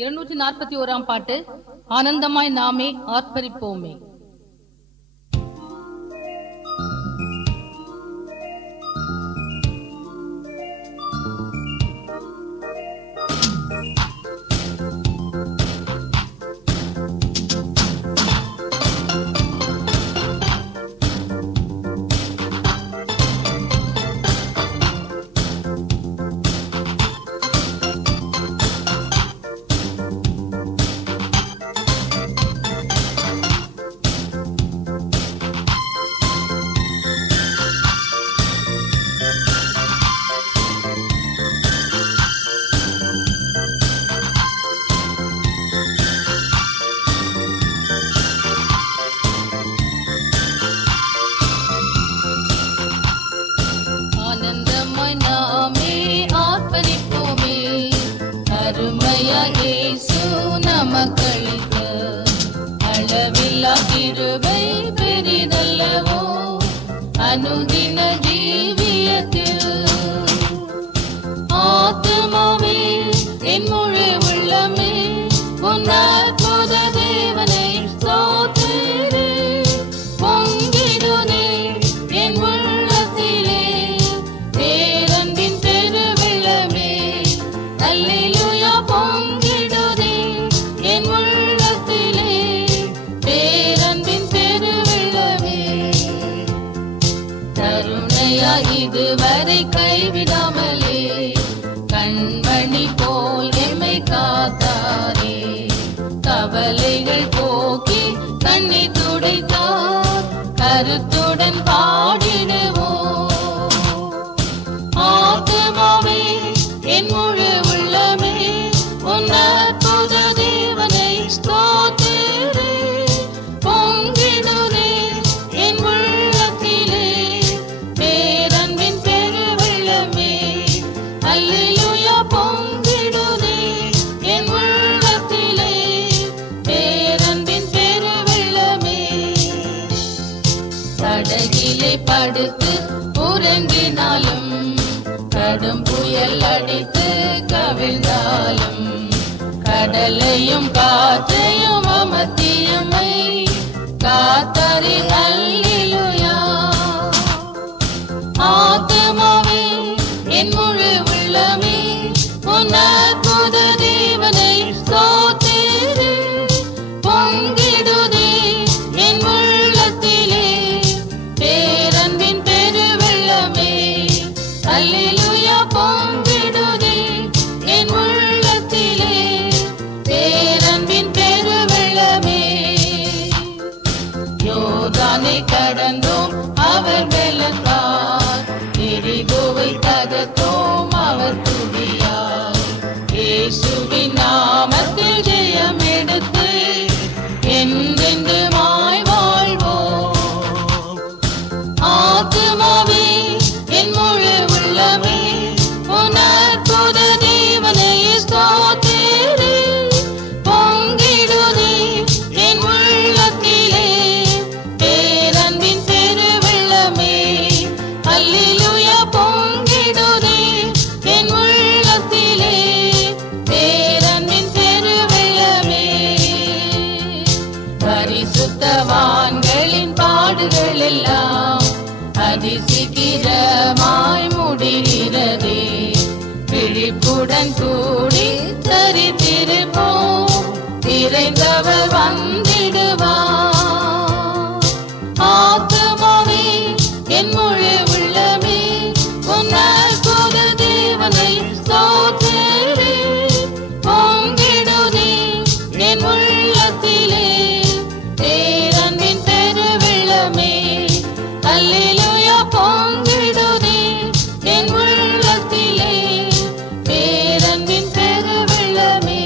241 பாட்டு. ஆனந்தமாய் நாமே ஆர்ப்பரிப்போமே. கிருபை பெரிதல்லவோ அனுதின ஜீவியத்தில். ஆத்துமாவே என் முழு உள்ளமே உன் அற்புத தேவனை ஸ்தோத்திரி. பொங்கிடுதே என் உள்ளத்திலே பேரன்பின் பெருவெள்ளமே. அல்லேலூயா. பொங்கிடுதே என் உள்ளத்திலே பேரன்பின் பெருவெள்ளமே. கருணையா இதுவரை கைவிடாமலே கண்மணி போல் எம்மை காத்தாரே. கவலைகள் போக்கி கண்ணை துடைத்தார், கருத்துடன் பாடிடுவோம். ஆத்துமாவே என் முழு உள்ளமே உன் அற்புத தேவனை ஸ்தோத்திரி. பொங்கிடுதே என் உள்ளத்திலே பேரன்பின் பெருவெள்ளமே. அல்லேலூயா. பொங்கிடுதே என் உள்ளத்திலே பேரன்பின் பெருவெள்ளமே. படகிலே படுத்து உறங்கினாலும், கடும் புயல் அடித்து கவிழ்ந்தாலும், கடலையும் காற்றையும் அமர்த்தியமை காத்தாரே. அல்லேலூயா. ஆத்துமாவே என் முழு உள்ளமே உன் அற்புத தேவனை ஸ்தோத்திரி. பொங்கிடுதே என் உள்ளத்திலே பேரன்பின் பெருவெள்ளமே. அல்லேலூயா. பொங்கிடுதே என் உள்ளத்திலே பேரன்பின் பெருவெள்ளமே. யோர்தானை கடந்தோம் அவர் வெள்ளத்தார், எரிகோவை தகர்த்தோம் அவர் துதியார். இயேசுவின் நாமத்தில் ஜெயம் எடுத்து என்றென்றுமாய் வாழ்வோம். ஆத்துமாவே என் முழு உள்ளமே உன் அற்புத தேவனை ஸ்தோத்திரி. பொங்கிடுதே என் உள்ளத்திலே பேரன்பின் பெருவெள்ளமே. அல்லேலூயா. பொங்கிடுதே என் உள்ளத்திலே பேரன்பின் பெருவெள்ளமே. பரிசுத்தவான்களின் பாடுகள் எல்லாம் அதிசீக்கிரமாய் முடிகிறதே. விழிப்புடன் கூடி தரித்திருப்போம், விரைந்தவர் வந்திடுவார். ஆத்துமாவே என் முழு உள்ளமே உன் அற்புத தேவனை ஸ்தோத்திரி. பொங்கிடுதே என் உள்ளத்திலே பேரன்பின் பெருவெள்ளமே. அல்லேலூயா. பொங்கிடுதே என் உள்ளத்திலே பேரன்பின் பெருவெள்ளமே.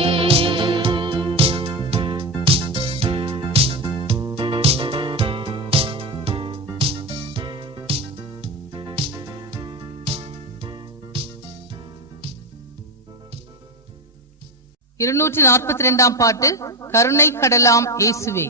242 பாட்டு. கருணை கடலாம் இயேசுவே.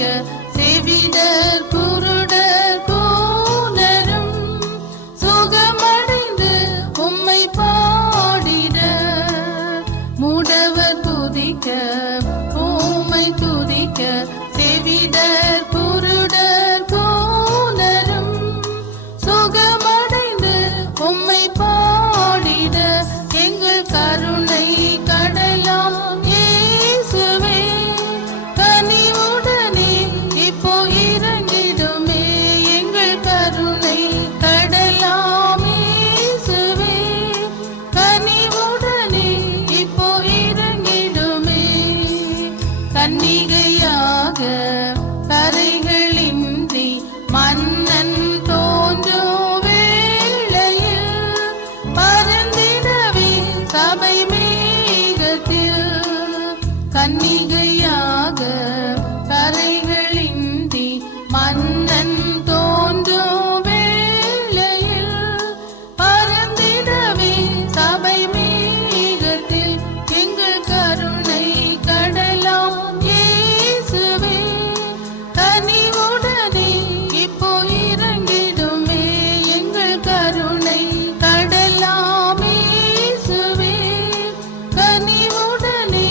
துதிக்க செவிடர் குருடர் கூனரும் சுகமடைந்து உம்மை பாடிட மூடவர் துதிக்க உம்மை துதிக்க செவிடர் குருடர் கூனரும் சுகமடைந்து உம்மை பாடிட எங்கள் கருணை கடலாம் இயேசுவே கனிவுடனே இப்போ இறங்கிடுமே எங்கள் கருணை கடலாம் இயேசுவே கனிவுடனே இப்போ இறங்கிடுமே கன்னிகையாக கரைகளின்றி மன்னன் தோன்றும் வேளையில் பறந்திடவே சபை மேகத்தில் கன்னிகையாக கரைகளின்றி மன்னன் தோன்றும் வேளையில் பறந்திடவே சபை மேகத்தில் எங்கள் கருணை கடலாம் இயேசுவே கனிவுடனே இப்போ இறங்கிடுமே எங்கள் கருணை கடலாம் இயேசுவே கனிவுடனே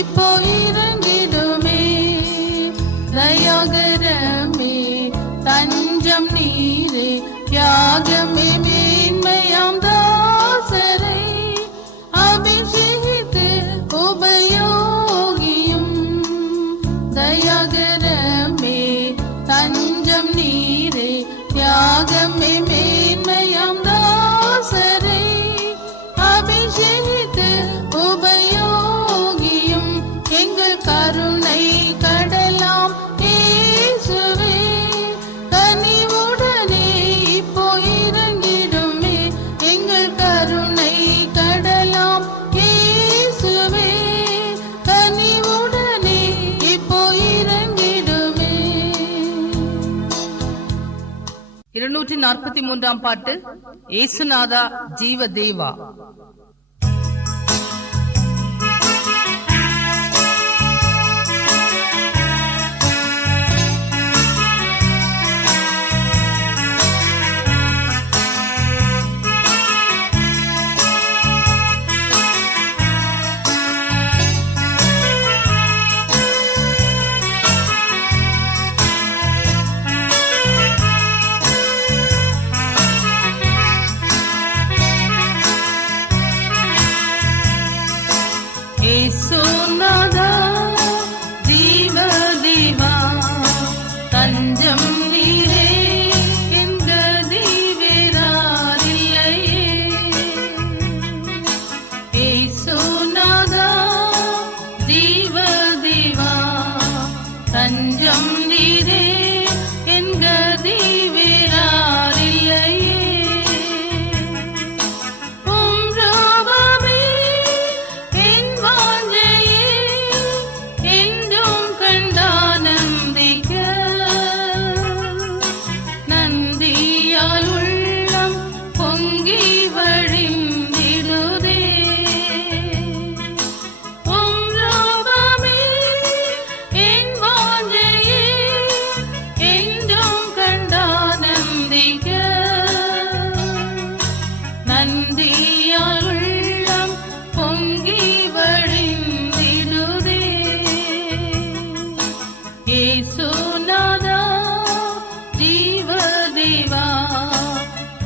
இப்போ இறங்கிடுமே தயாகரமே தஞ்சம் நீரே தியாகமே மேன்மையாம் தாசரை அபிஷேகித்து உபயோகியும் தயாகரமே தஞ்சம் நீரே தியாகமே மேன்மையாம் தாசரை அபிஷேகித்து உபயோகியும் எங்கள் கருணை கடலாம் இயேசுவே கனிவுடனே இப்போ இறங்கிடுமே எங்கள் கருணை கடலாம் இயேசுவே கனிவுடனே இப்போ இறங்கிடுமே. 243 பாட்டு. ஏசுநாதா ஜீவதேவா. ஏசுநாதா ஜீவதேவா தஞ்சம் நீரே என் கதி வேறாரில்லையே ஏசுநாதா ஜீவதேவா தஞ்சம் நீரே என் கதி வேறாரில்லையே உம் ரூபமே என் வாஞ்சையே என்றும் கண்டானந்திக்க நந்தியால் உள்ளம் பொங்கி வழிந்திடுதே உம் ரூபமே என் வாஞ்சையே என்றும் கண்டானந்திக்க நந்தியால் உள்ளம் பொங்கி வழிந்திடுதே ஏசுநாதா ஜீவதேவா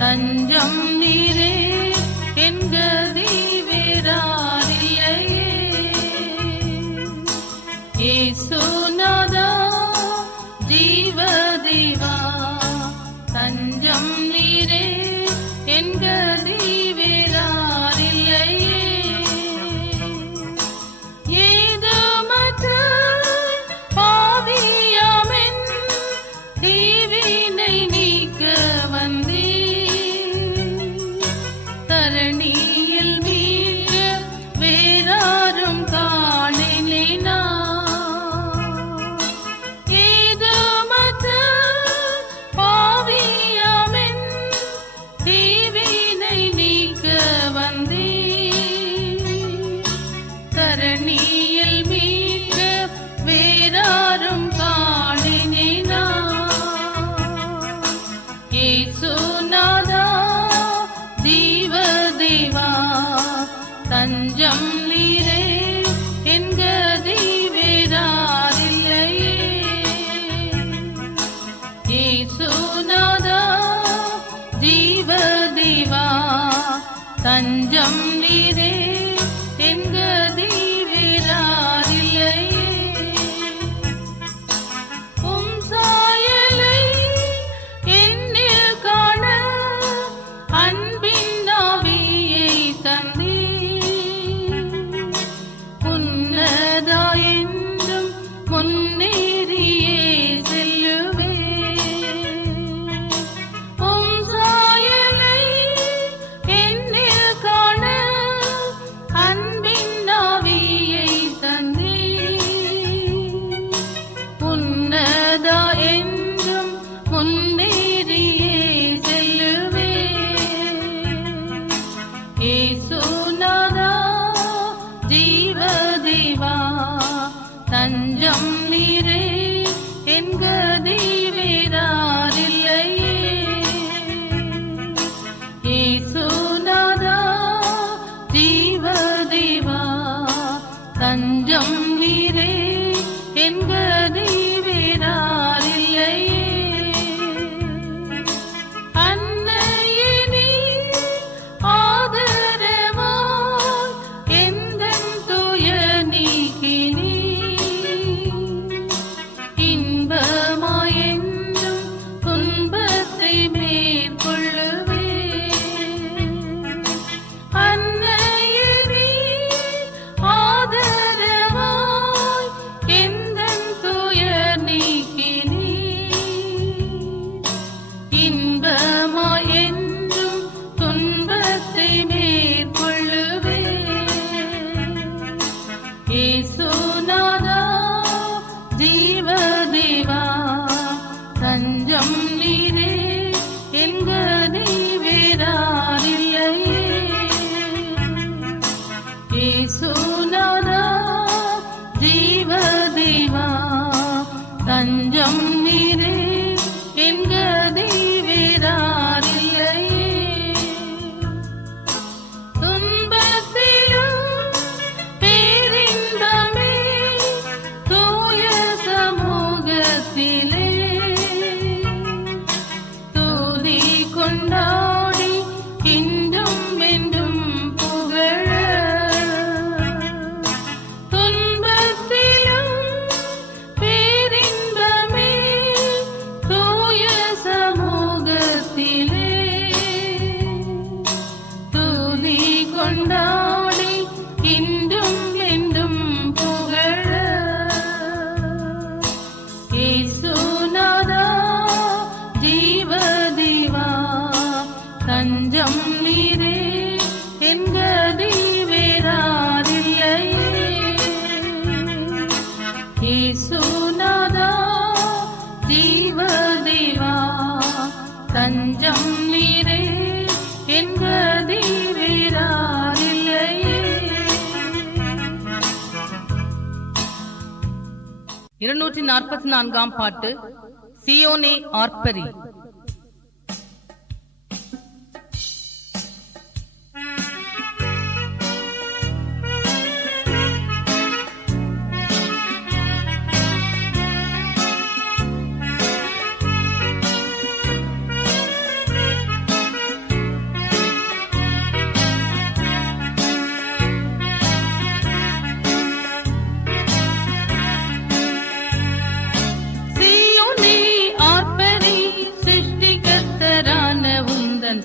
தஞ்சம் நீரே என் கதி வேறாரில்லையே ஏசுநாதா ஜீவதேவா தஞ்சம் நீரே என் கதி வேறாரில்லையே ஏதுமற்ற பாவியாம் தஞ்சம் நீரே என் கதி வேறாரில்லையே. உம் சாயலை என்னில் காண அன்பின் ஆவியை தந்தீர். உன்னதா என்றும் முன்னேறியே தஞ்சம் நீரே என் கதி வேறாரில்லையே. இயேசுநாதா ஜீவதேவா தஞ்சம் நீரே என் கதி வேறாரில்லையே. அன்னையே நீர் ஆதரவாய் எந்தன் துயர் நீக்கினீர். இயேசுநாதா ஜீவதேவா தஞ்சம் நீரே என் கதி வேறாரில்லையே. இயேசுநாதா ஜீவதேவா தஞ்சம் நீரே என் கதி வேறாரில்லையே. கொண்டாடி இன்றும் வென்றும் புகழ துன்பத்திலும் பேரின்பமே தூய சமூகத்திலே துதி கொண்டாடி இன்றும் வென்றும் புகழ. இயேசுநாதா ஜீவதேவா தஞ்சம் நீரே என் கதி வேறாரில்லையே. இயேசுநாதா ஜீவதேவா தஞ்சம் நீரே என் கதி வேறாரில்லையே. 244 பாட்டு. சீயோனே ஆர்ப்பரி.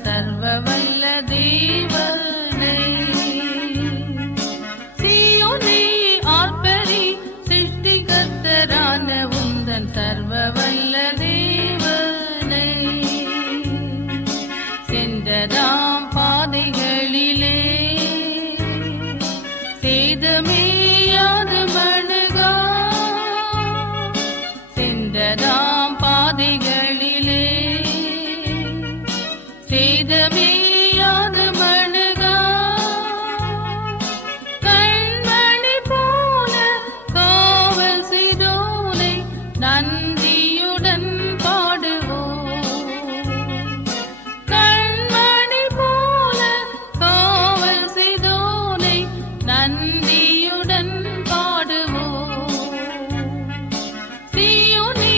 சர்வ வல்ல தேவனே சீயோனே ஆர்ப்பரி சிருஷ்டிகர்த்தரான உந்தன் சர்வ வல்ல தேவனே. சென்றதாம் பாதைகளிலே சேதமேயாது மணுகா. சென்றதாம் பாதைகளிலே சேதமேயாது மணுகா. கண்மணி போல காவல் செய்தோனை நன்றியுடன் பாடுவோம். கண்மணி போல காவல் செய்தோனை நன்றியுடன் பாடுவோம். சீயோனே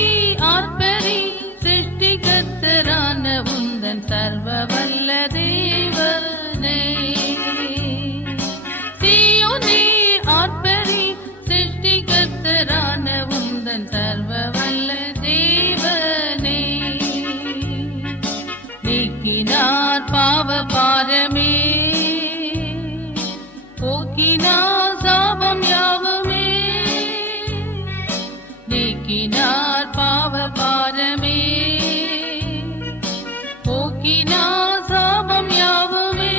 ஆர்ப்பரி சிருஷ்டிகர்த்தரான உந்தன் சர்வ வல்ல தேவனே. உந்தன் சர்வ வல்ல தேவனே. நீக்கினார் பாவ பாரமே, போக்கினார் சாபம் யாவுமே. நீக்கினார் பாவ பாரமே, போக்கினார் சாபம் யாவுமே.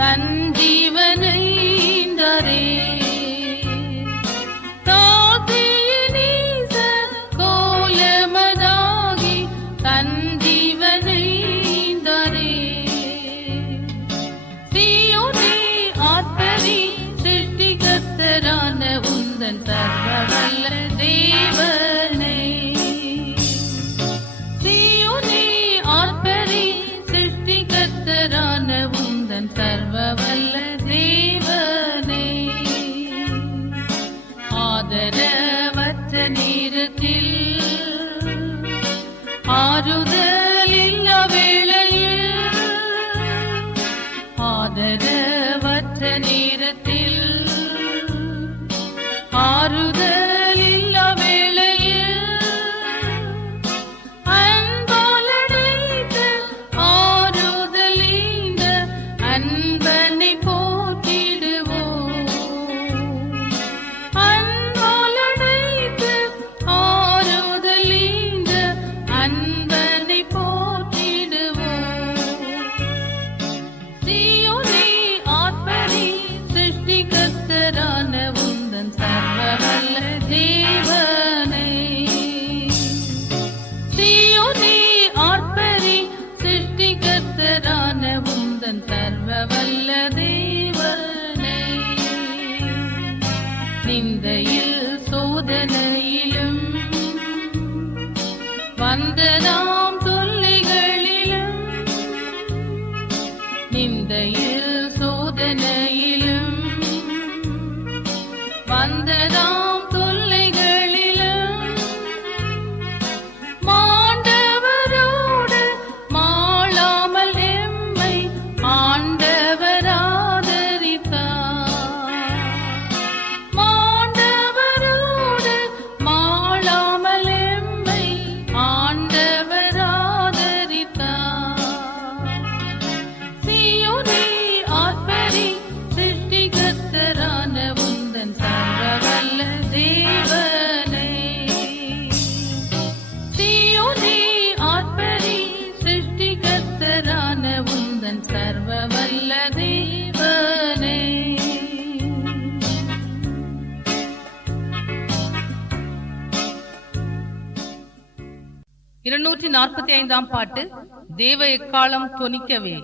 தன் ஜீவனை ஈந்தாரே. தாழ்த்திய கோலமதாகி தன் ஜீவனை ஈந்தாரே. சீயோனே ஆர்ப்பரி, சிருஷ்டிகர்த்தரான உந்தன் சர்வ வல்ல தேவனே. சீயோனே ஆர்ப்பரி, சிருஷ்டிகர்த்தரான உந்தன் சர்வ வல்ல தேவனே. ஆதரவற்ற நேரத்தில், ஆறுதல் இல்லா வேளையில், ஆதரவற்ற நேரத்தில், ஆறுதல் இல்லா வேளையில், அன்பாலடைத்து ஆறுதல் ஈந்த அன்பனை போற்றிடுவோம். அன்பாலடைத்து ஆறுதல் ஈந்த அன்பனை போற்றிடுவோம். சீயோனே ஆர்ப்பரி, சிருஷ்டிகர்த்தரான உந்தன் சர்வ வல்ல தேவனே. சீயோனே ஆர்ப்பரி, சிருஷ்டிகர்த்தரான உந்தன் சர்வ வல்ல தேவனே. நிந்தையில் சோதனையிலும், வந்த நாம் தொல்லைகளிலும், நிந்தையில் சோதனையிலும், வந்த நாம் தொல்லைகளிலும், மாண்டவரோடு மாளாமல் எம்மை ஆண்டவர் ஆதரித்தார். மாண்டவரோடு மாளாமல் எம்மை ஆண்டவர் ஆதரித்தார். சீயோனே ஆர்ப்பரி, சிருஷ்டிகர்த்தரான உந்தன் சர்வ வல்ல தேவனே. சீயோனே ஆர்ப்பரி, சிருஷ்டிகர்த்தரான உந்தன் சர்வ வல்ல தேவனே. 245 பாட்டு. தேவ எக்காலம் தொனிக்கவே.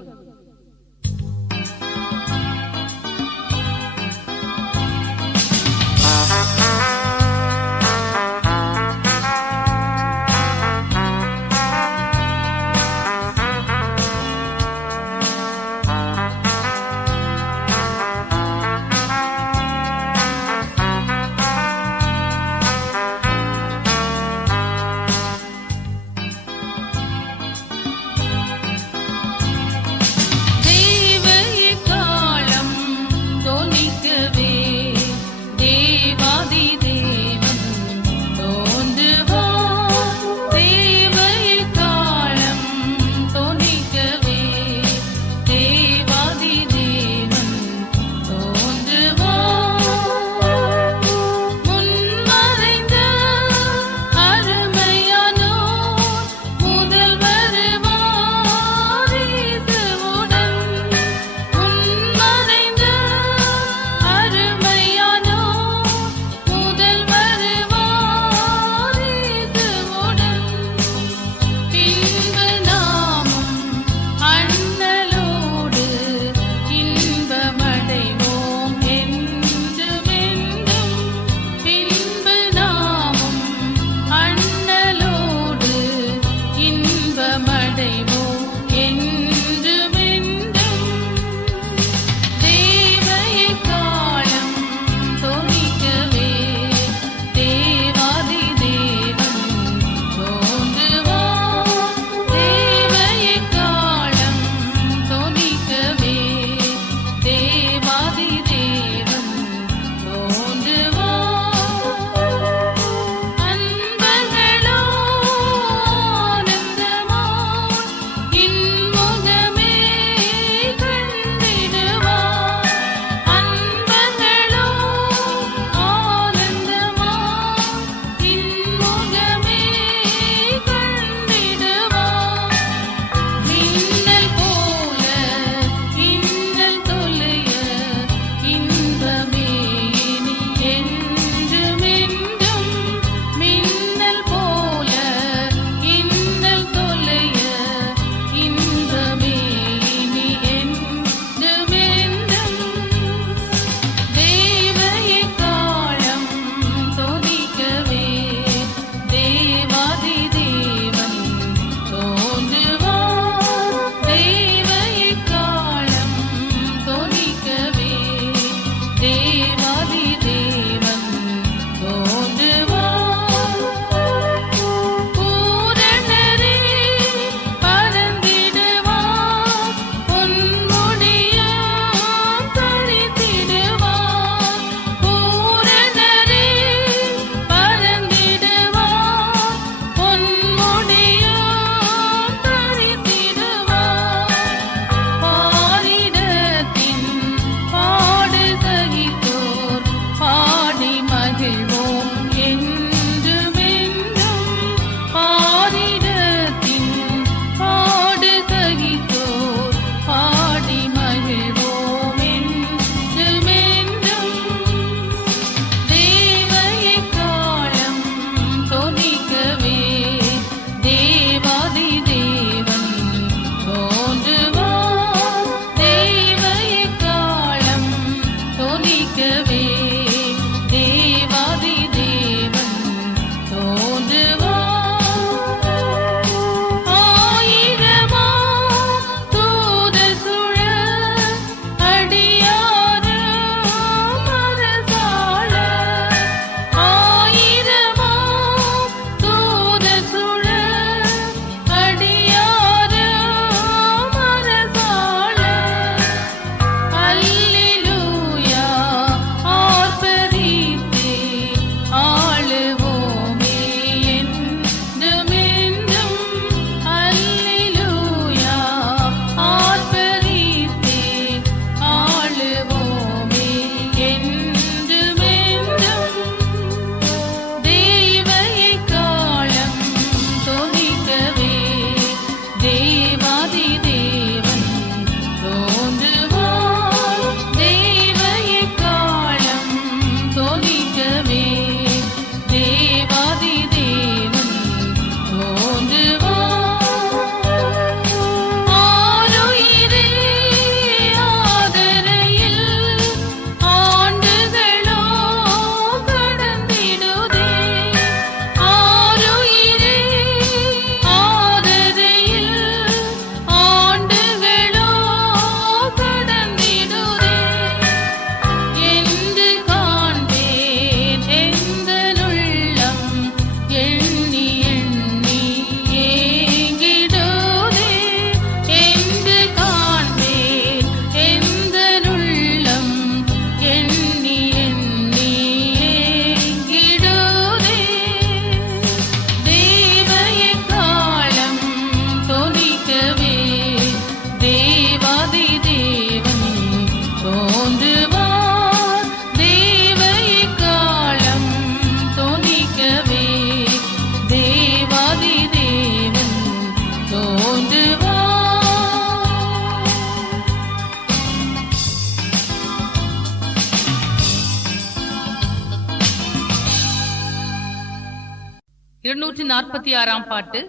246 பாட்டு.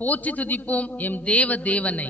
போற்றி துதிப்போம் எம் தேவ தேவனை.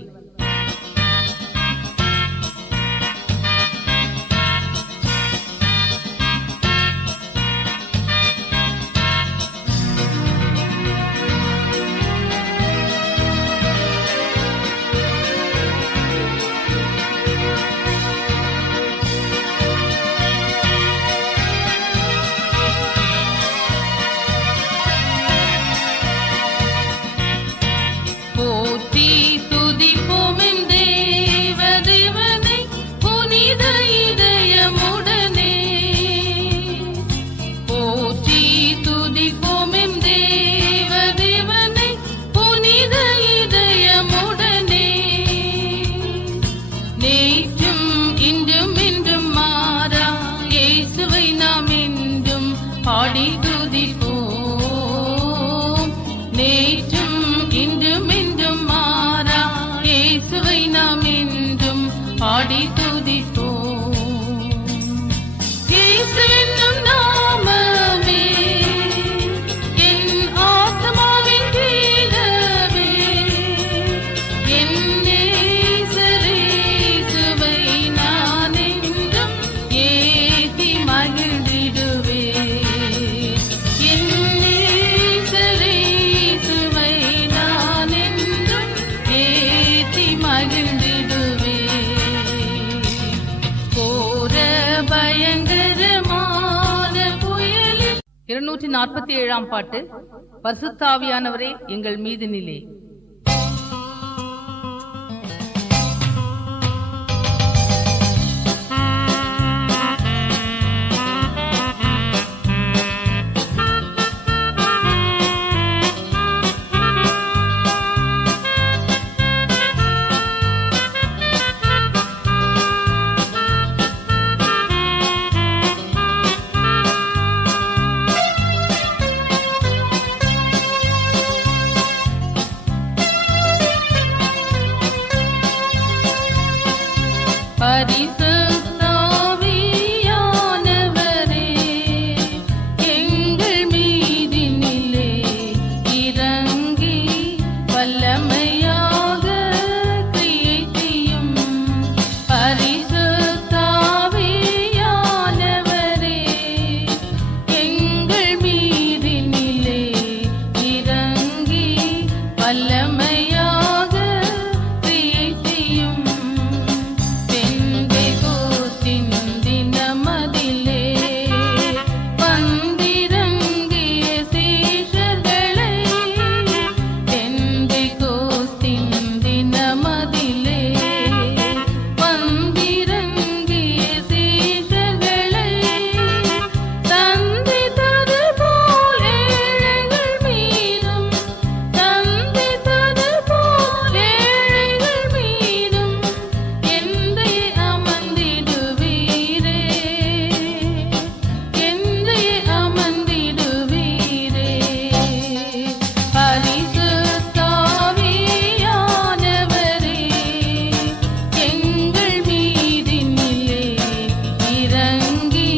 போற்றி துதிப்போம் எம் தேவ தேவனை புனித இதயமுடனே. போற்றி துதிப்போம் எம் தேவ தேவனை புனித இதயமுடனே. நேற்றும் இன்றும் என்றும் மாறா இயேசுவை நாம் என்றும் பாடி துதிப்போம். நேற்றும் இன்றும் என்றும் மாறா இயேசுவை நாம் என்றும் பாடி துதிப்போம். இயேசு என்னும் நாமமே என் ஆத்மாவின் கீதமே. என் நேசரேசுவை நான் என்றும் ஏத்தி மகிழ்ந்திடுவேன். என் நேசரேசுவை நான் என்றும் ஏத்தி மகிழ்ந்திடுவேன். கோர பயங்கரமான புயலில் 247 பாட்டு. பரிசுத்தாவியானவரே எங்கள் மீது நிலே. பரிசுத்தாவியானவரே எங்கள் மீதினிலே இறங்கி வல்லமையாக கிரியை செய்யும். பரிசுத்தாவியானவரே எங்கள் மீதினிலே இறங்கி வல்லமையாக கிரியை செய்யும். பெந்தெகோஸ்தின் தினமதிலே வந்திறங்கிய சீஷர்களை. பெந்தெகோஸ்தின் தினமதிலே வந்திறங்கிய சீஷர்களை தந்தித்தது போல் ஏழைகள் மீதும் தந்தித்தது போல் ஏழைகள் மீதும் என்னை அமர்ந்திடுவீரே. என்னை அமர்ந்திடுவீரே. பரிசுத்தாவியானவரே எங்கள் மீதினிலே இறங்கி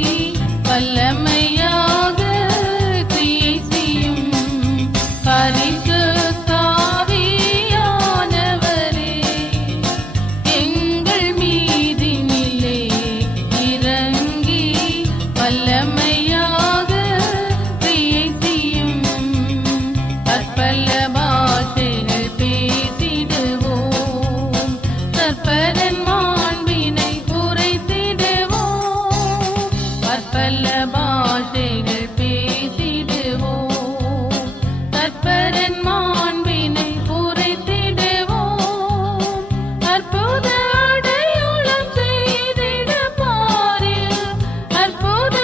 வல்லமையாக கிரியை செய்யும். பரிசுத்தாவியானவரே எங்கள் மீதினிலே இறங்கி வல்லமையாக கிரியை செய்யும். பற்பல பாஷைகள் பேசிடுவோம். கற்பரன் மாண்பினை உரைத்திடுவோம். பற்பல பாஷைகள் பேசிடுவோம். கற்பரன் மாண்பினை உரைத்திடுவோம். அற்புத அடையாளம் செய்திட பாரில். அற்புத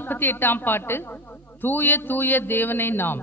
48ஆம் பாட்டு. தூய தூய தேவனை நாம்.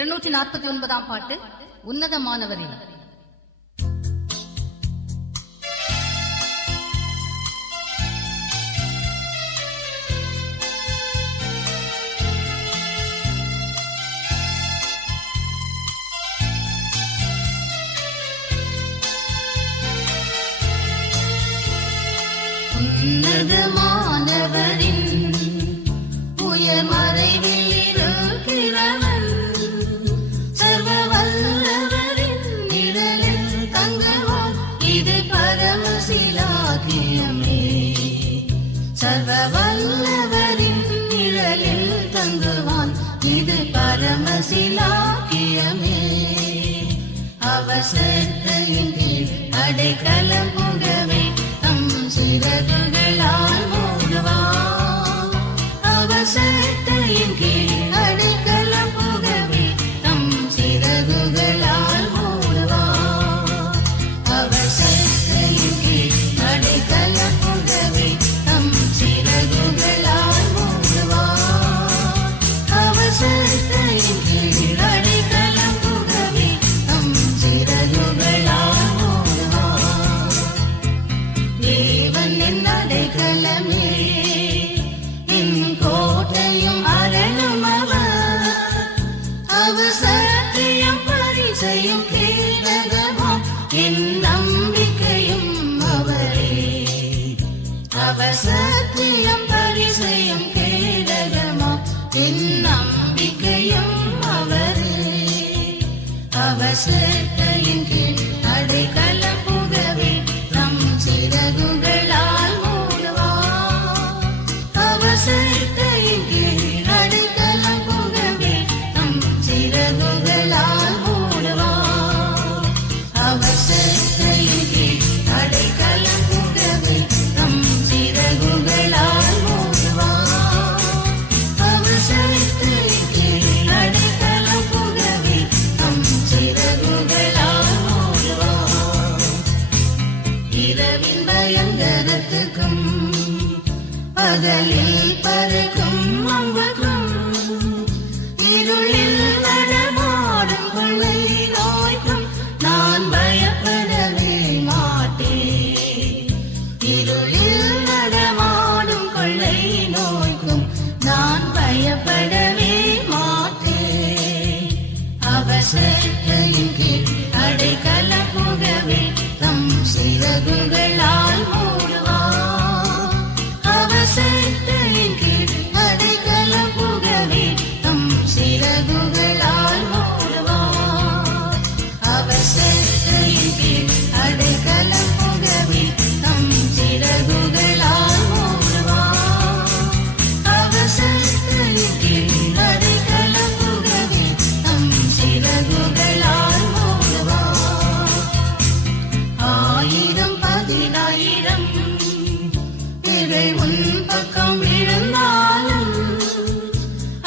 249 பாட்டு உன்னதமானவரே. உன்னதமானவரின் உயர் மறைவில் இருக்கிறவன், சர்வ வல்லவரின் நிழலில் தங்குவான், இது பரமசிலாக்கியமே. சர்வ வல்லவரின் நிழலில் தங்குவான், இது பரமசிலாக்கியமே. அவர் சட்டையின் கீழ் அடைக்கலம் புகவே சிறகுகளால் மூடுவான். அவர் சட்டையின் கீழ் அடைக்கலம் புகவே தம் சிறகுகளால் மூடுவான். அவர் சட்டையின் கீழ் அடைக்கலம் புகவே தம் சிறகுகளால் மூடுவான். அவர் சட்டையின் கீழ் அடைக்கலம் புகவே தம் சிறகுகளால் மூடுவான். தேவன் என் அடைக்கலமே, என் கோட்டையும் அரணும் அவர். அவர் சத்தியம் பரிசையும் கேடகமாம், என் நம்பிக்கையும் அவரே. அவர் சத்தியம் பரிசையும் கேடகமாம், என் நம்பிக்கையும் அவரே. அவர் சட்டையின் கீழ் அடைக்கலம் புகவே தம் சிறகுகளால் மூடுவான். அவர் சட்டையின் கீழ் அடைக்கலம் புகவே தம் சிறகுகளால் மூடுவான். அவர் சட்டையின் கீழ் அடைக்கலம் புகவே தம் சிறகுகளால் மூடுவான். அவர் சட்டையின் கீழ் அடைக்கலம் புகவே தம் சிறகுகளால் மூடுவான். இரவின் பயங்கரத்துக்கும் பகலில் பறக்கும் அம்புக்கும், இருளில் நடமாடும் கொள்ளை நோய்க்கும் நான் பயப்படவே மாட்டேன். இருளில் நடமாடும் கொள்ளை நோய்க்கும் நான் பயப்படவே மாட்டேன். அவர் சட்டையின் கீழ் அடைக்கலம் புகவே தம் சிறகுகளால் மூடுவான். அவர் சட்டையின் கீழ் அடைக்கலம் புகவே தம் சிறகுகளால் மூடுவான். அவர் சட்டையின் கீழ் அடைக்கலம் புகவே தம் சிறகுகளால் மூடுவான். அவர் சட்டையின் கீழ் அடைக்கலம் புகவே தம் சிறகுகளால் மூடுவான். 1000 10,000 பேர்கள் உன் பக்கம் விழுந்தாலும்,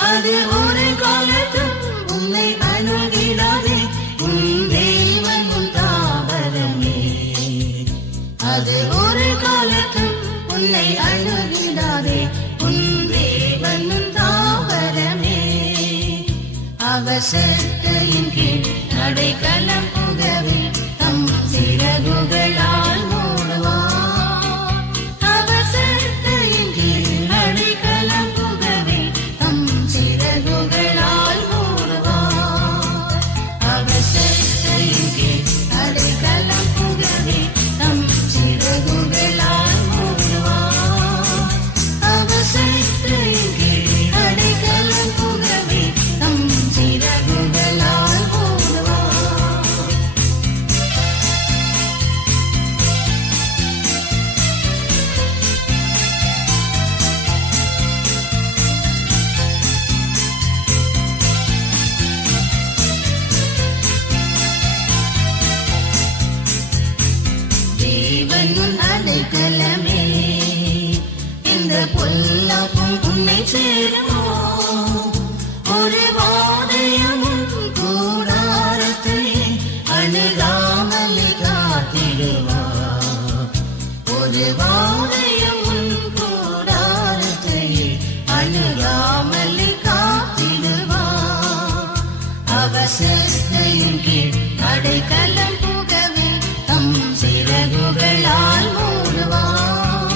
அது ஒரு காலத்தும் உன்னை அணுகிடாதே. உன் தேவன் உன் தாவரமே, அது ஒரு காலத்தும் உன்னை அணுகிடாதே. உன் தேவன் உன் தாவரமே. அவர் சட்டையின் கீழ் அடைக்கலம் புகவே தம் சிறகுகளால் மூடுவான். அவர் சட்டையின் கீழ் அடைக்கலம் புகவே தம் சிறகுகளால் மூடுவான். அவர் சட்டையின் கீழ் அடைக்கலம் புகவே தம் சிறகுகளால் மூடுவான். அவர் சட்டையின் கீழ் அடைக்கலம் புகவே தம் சிறகுகளால் மூடுவான். அவசத்தையின் கீழ் அடைக்கலம் புகவே தம் சிறகுகளால் மூடுவார்.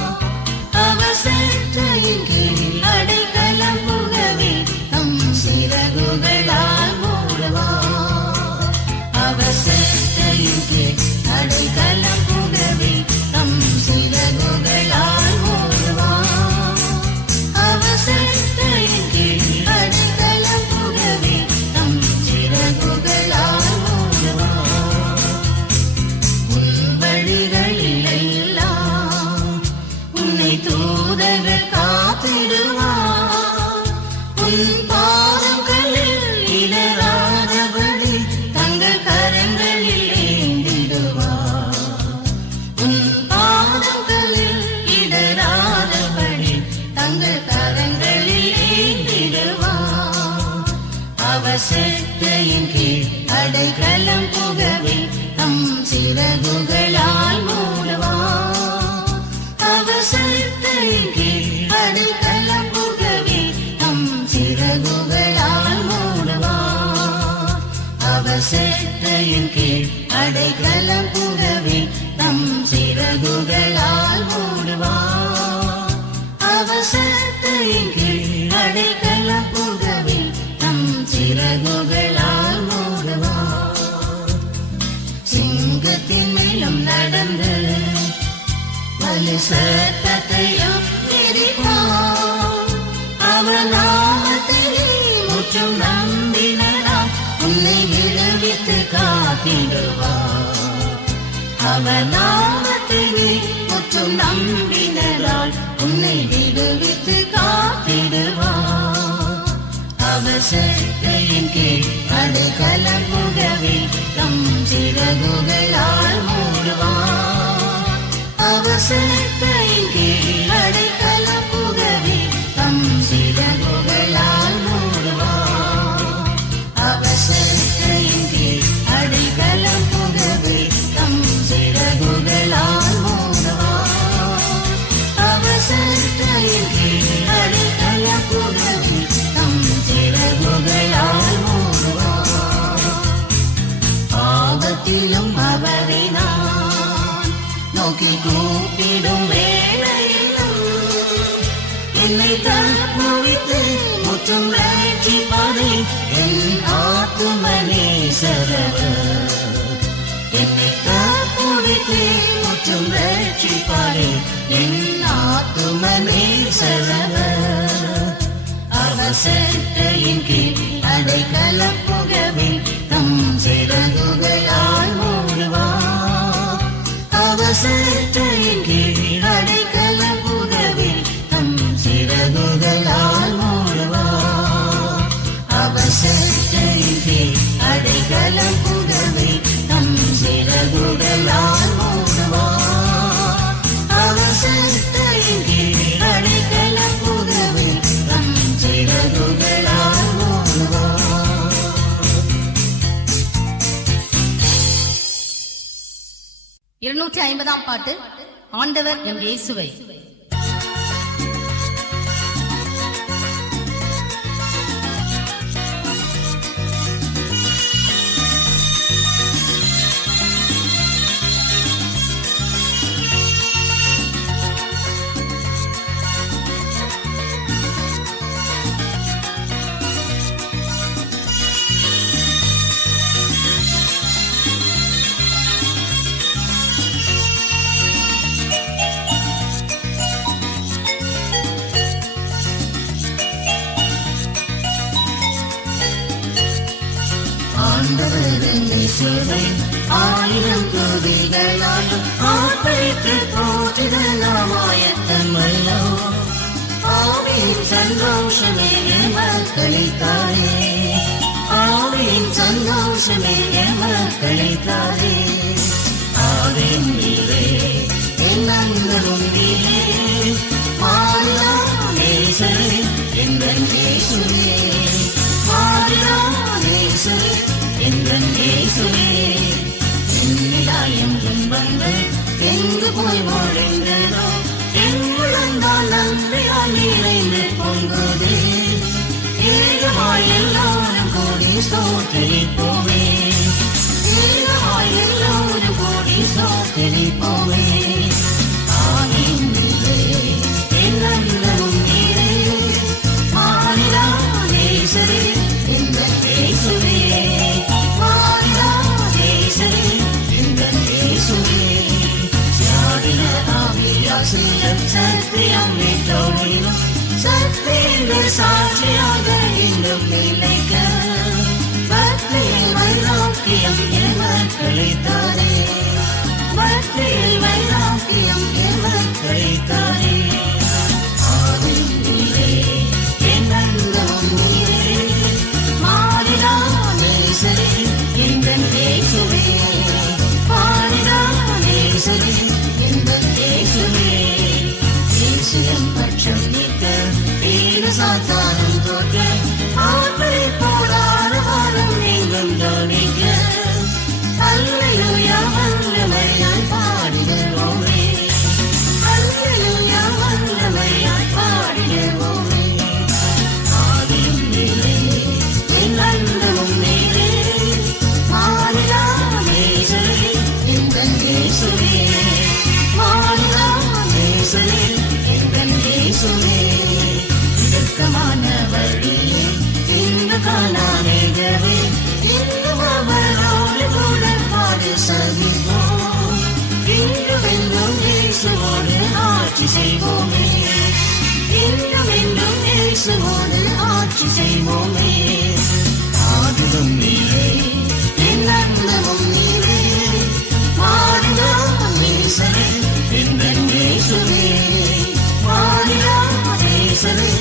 அவசத்தையின் கீழ் அடைக்கலம் புகவே தம் சிறகுகளால் மூடுவார். அவசத்தையின் கீழ் அடைக்கலம் புகவே தம் சிறகுகளால் மூடுவார். அவசத்தையின் கீழ் அடைக்கலம் புகவே தம் சிறகுகளால் மூடுவார். உன் வழிகளில் எல்லாம் உன்னை தூதர்கள் காத்திடுவார். உன் பாதங்களில் இடராதபடி தங்கள் கரங்களில் ஏந்திடுவார். உன் பாதங்களில் இடராதபடி தங்கள் கரங்களில் ஏந்திடுவார். அவசத்தையின் கீழ் அடைக்கலம் புகவே தம் சிறகுகளால் மூடுவார். அவசத்தையின் கீழ் அடைக்கலம் புகவே தம் சிறகுகளால் மூடுவார். அவசத்தையின் கீழ் அடைக்கலம் புகவே தம் சிறகுகளால் மூடுவார். அவசத்தையின் கீழ் அடைக்கலம் புகவே தம் சிறகுகளால் மூடுவார். சிங்கத்தின் மேலும் நடந்து வலு சத்தத்தையும் மிதிப்பார். அவர் நாமத்திலே முற்றும் நம்பினார் உன்னை விடுவித்து காத்திடுவார். அவர் நாமத்திலே முற்றும் நம்பினார் உன்னை விடுவித்து காத்திடுவார். அவசத்தையின் கீழ் அடைக்கலம் புகவே தம் சிறகுகளால் மூடுவார். அவசத்தையின் கீழ் அடைக்கலம் புகவே தம் சிறகுகளால் மூடுவார். அவசத்தையின் கீழ் அடைக்கலம் புகவே தம் சிறகுகளால் மூடுவார். அவசத்தையின் கீழ் அடைக்கலம் புகவே தம் சிறகுகளால் மூடுவார். ஆபத்திலும் அவரை நான் நோக்கி கூப்பிடும் வேளையிலும் என்னை தப்புவித்து முற்றும் ரட்சிப்பாரே என் ஆத்தும நேசரவர். என்னை தப்புவித்து முற்றும் ரட்சிப்பாரே என் ஆத்தும நேசரவர். அவசத்தையின் கீழ் அடைக்கலம் புகவே தம் சிறகுகளால் மூடுவார். அவசத்தையின் கீழ் அடைக்கலம் புகவே தம் சிறகுகளால் மூடுவார். அவசத்தையின் கீழ் அடைக்கலம் புகவே தம் சிறகுகளால் மூடுவார். அவசத்தையின் கீழ் அடைக்கலம் புகவே தம் சிறகுகளால் மூடுவார். 250 பாட்டு. ஆண்டவர் எம் இயேசுவை. ஆண்டவரின் இயேசுவை ஆயிரம் துதிகளாலும் ஆர்ப்பரித்து போற்றிடலாம் ஆயத்தமல்லோ. ஆவியின் சந்தோஷமே என் மக்களைத்தாரே. ஆவியின் சந்தோஷமே என் மக்களைத்தாரே. ஆவின் நீரே என் அன்பரும் நீரே. மாறிலா நேசரே எங்கள் இயேசுவே. மாறிலா நேசரே எங்கள் இயேசுவே. என்னிலாயம் துன்பங்கள் எங்கு போய் மொழிந்ததோ என் முழந்தால் நன்மையால் நிறைந்து பொங்குதே. ஏகமாய் எல்லாரும் கூடி ஸ்தோத்திரம் ஸ்தோத்திரிப்போமே ஏகமாய் எல்லோரும் கூடி ஸ்தோத்திரிப்போமே ஆனந்தமே என் அன்னமும் நீரே மாநிலா நேசரே இந்த இயேசுவே மாநிலா நேசரே இந்த இயேசுவே தியாகின ஆவியாசியம் சத்தியம் மீட்டோடினும் சத்தியங்கள் சாட்சியாக இன்னும் நிலைக்க பக்தியில் வைராக்கியம் என் மக்களைத்தாரே பக்தியில் வைராக்கியம் என் மக்களைத்தாரே ஆதியும் நீரே என் அந்தமும் நீரே மாறிடா நேசரே எங்கள் இயேசுவே மாறிடா நேசரே எங்கள் இயேசுவே இயேசுவின் பட்சம் நீக்க தீர சாத்தானும் தோற்ற ஆர்ப்பரி போடாத வாரம் எங்கும் தோணிக்க அல்லேலூயா வல்லமையாய் பாடிடுவோமே அல்லேலூயா வல்லமையாய் பாடிடுவோமே ஆதியும் நீரே என் அந்தமும் நீரே மாறிடா நேசரே எங்கள் இயேசுவே மாறிடா நேசரே எங்கள் இயேசுவே இதற்கமான வழியே இன்று காணாமேகவே இன்னும் அவரோடு கூட பாடு சகிப்போம் இன்றும் என்றும் இயேசுவோடு ஆட்சி செய்வோமே இன்னும் என்றும் இயேசுவோடு ஆட்சி செய்வோமே ஆதியும் நீரே என் அந்தமும் நீரே மாறிடா நேசரே எங்கள் இயேசுவே மாறிடா நேசரே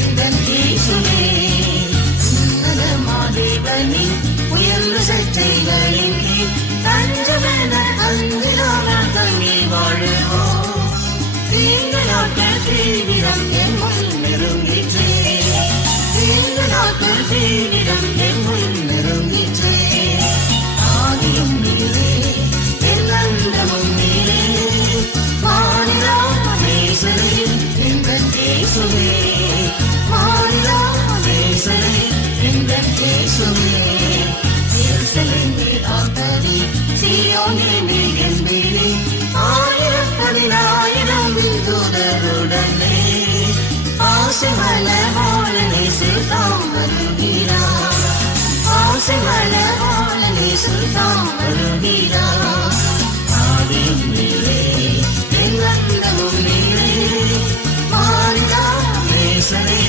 எங்கள் இயேசுவே உன்னதமாதேவனி உயர்ந்த சக்திகளின் கீழ் தஞ்சமென அஞ்சினாமல் தங்கி வாழுவோம் தீங்கு நாட்கள் தீவிரம் என் முன் நெருங்கிற்றே தீங்கு நாட்கள் தீவிரம் என் முன் நெருங்கிற்றே ஆதியும் நீரே என் அந்தமும் நீரே மாறிடா நேசரே எங்கள் இயேசுவே மாறிடா நேசரே எங்கள் இயேசுவே எருசலேமே ஆர்ப்பரி சீயோனே நீ கம்பீரி ஆயிரம் பதினாயிரம் தூதருடனே ஆசை மலர்வாழ நேசு தாம் வருகிறார் ஆசை மலர்வாழ நேசு தாம் வருகிறார் ஆதியும் நீரே என் அந்தமும் நீரே மாறிடா நேசரே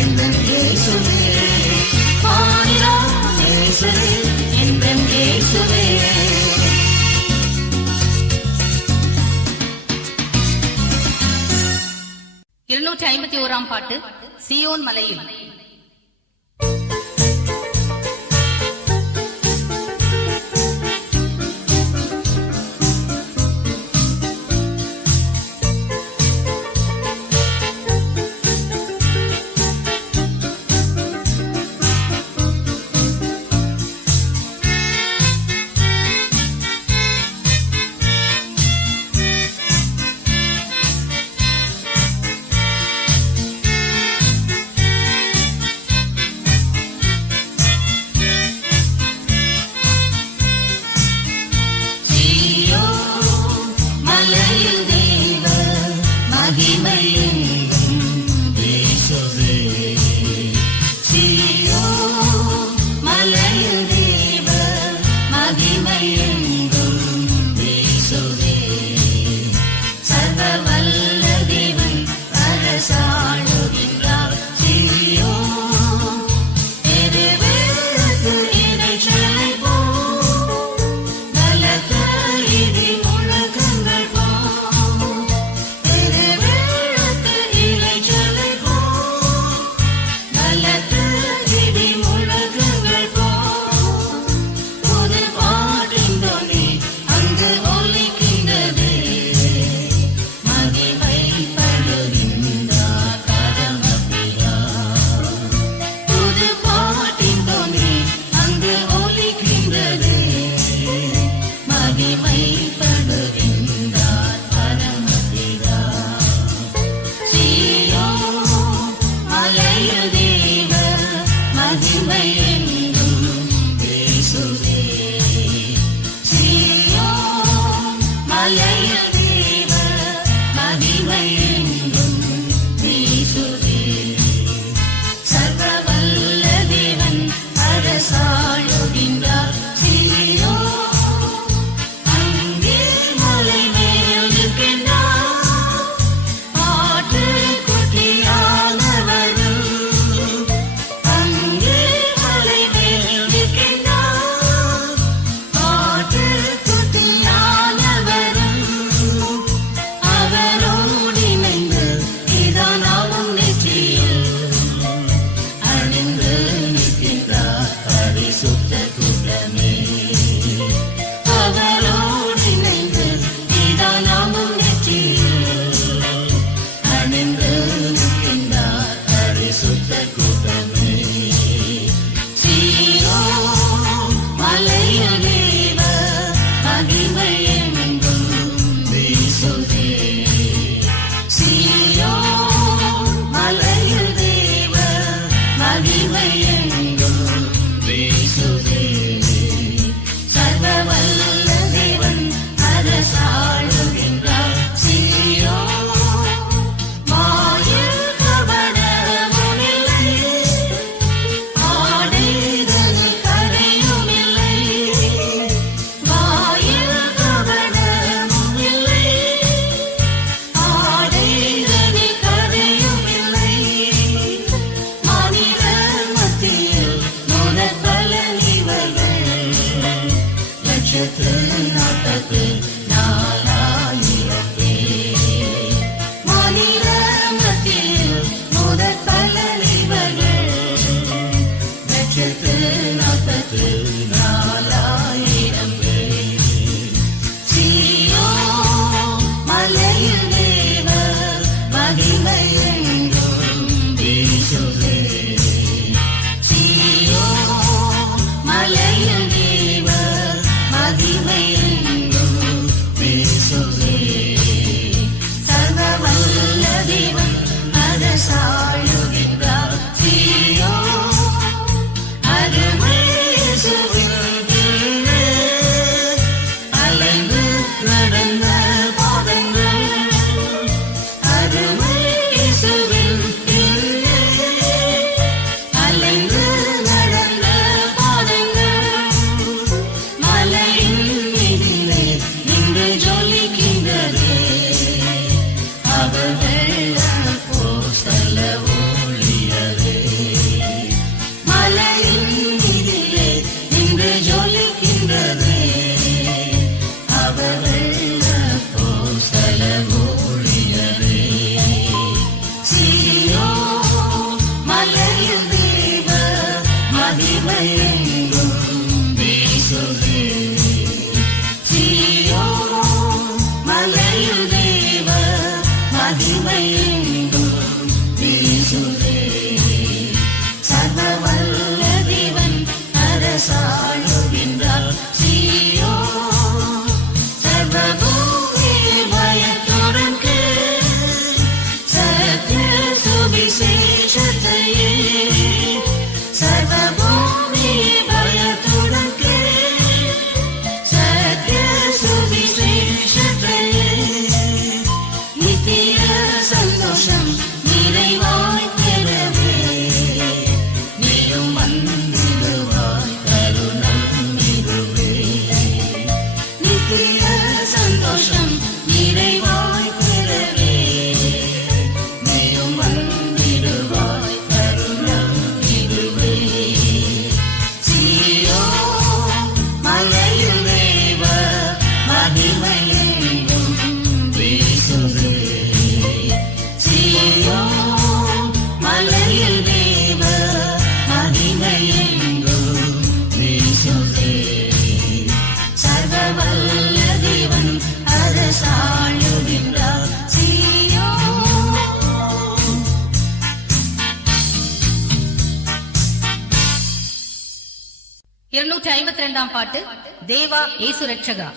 எங்கள் இயேசுவே மாறிடா நேசரே எங்கள் இயேசுவே 251 பாட்டு சீயோன் மலையில். 40,000 சீயோன் மலையில் தேவர் மகிமை எங்கும் வீசுதே. சீயோன் மலையில் தேவர் மகிமை எங்கும் வீசுதே. சர்வவல்ல தேவன் அரசாளுகின்றார். சீயோன் அருமை இயேசுவின் பிள்ளை. அலைந்து நடந்த பாதங்கள் அருமை இயேசுவின் பிள்ளை. அலைந்து நடந்த பாதங்கள் மலையின் மீதிலே நின்று ஜொலிக்கின்றதே. அவர்கள் அப்போஸ்தல ஊழியரே. மலையின் மீதிலே நின்று ஜொலிக்கின்றதே. அவர்கள் அப்போஸ்தல ஊழியரே. சீயோன் மலையில் தேவர் மகிமை எங்கும் வீசுதே. சீயோன் மலையில் தேவர் மகிமை எங்கும் வீசுதே. சர்வவல்ல தேவன் அரசாளுகின்றார். சீயோன் சர்வபூமி பயத்துடன் கேள். சத்திய சுவிசேஷத்தையே சர்வபூமி பயத்துடன் கேள். சத்திய சுவிசேஷத்தையே நித்திய சந்தோஷம் நிறைவாய் பெறவே நீயும் வந்திடுவாய் கருணம் இதுவே. நித்திய சந்தோஷம் நிறைவாய் பெறவே நீயும் வந்திடுவாய் கருணம் இதுவே. சீயோன் மலையில் தேவர் மகிமை எங்கும் வீசுதே. சீயோன் மலையில் தேவர் மகிமை எங்கும் வீசுதே. சர்வவல்ல தேவன் அரசாளுகின்றார். சீயோன் 252 பாட்டு. தேவா இயேசு ரட்சகா.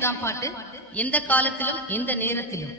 5ஆம் பாட்டு. எந்த காலத்திலும் எந்த நேரத்திலும்.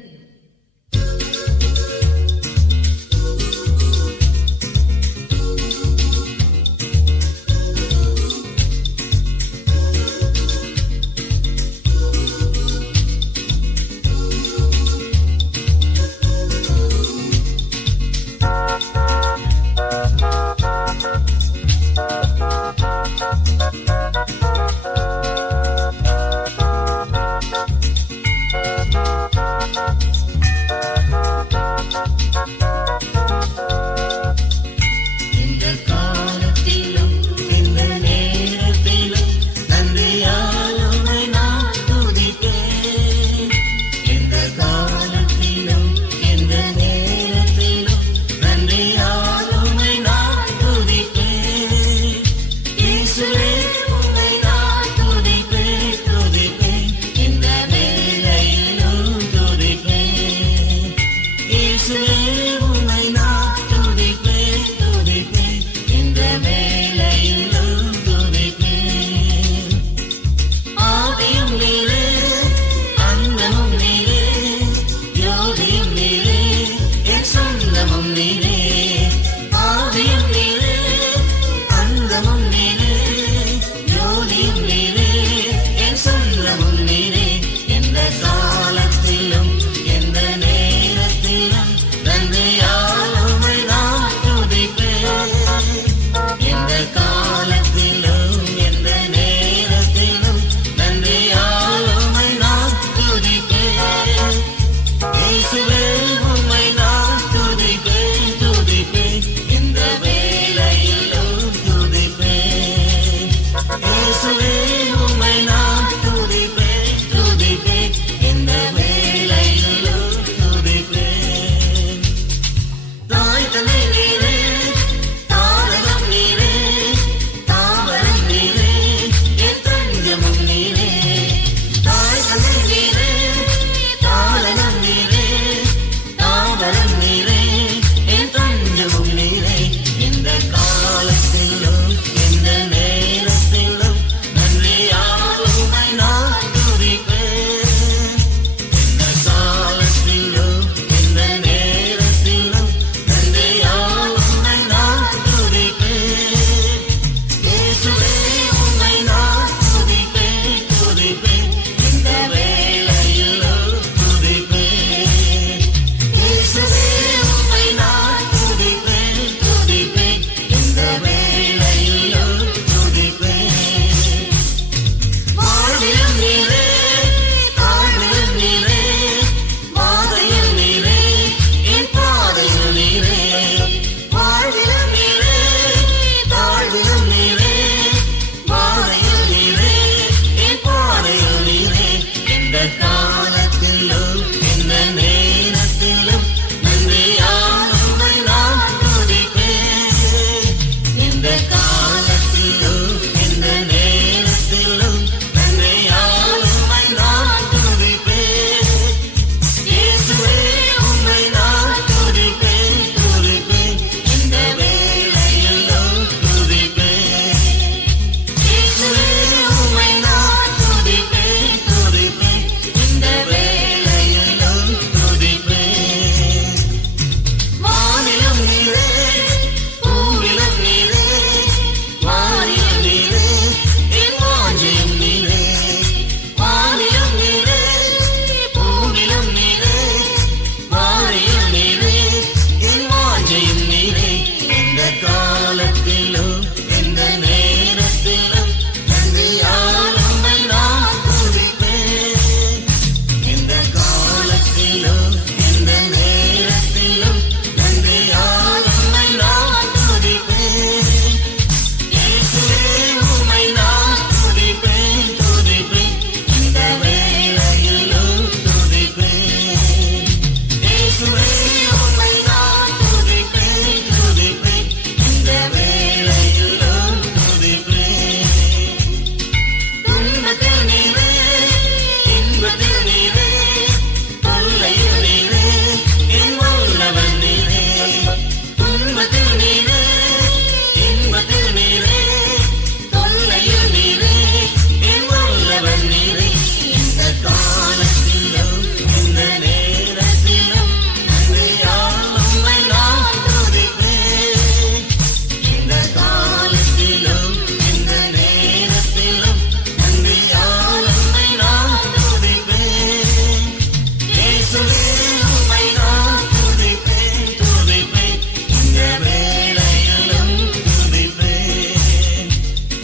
இயேசுவே உம்மை நான் துதிப்பேன் துதிப்பேன் இந்த வேளையிலும் துதிப்பேன்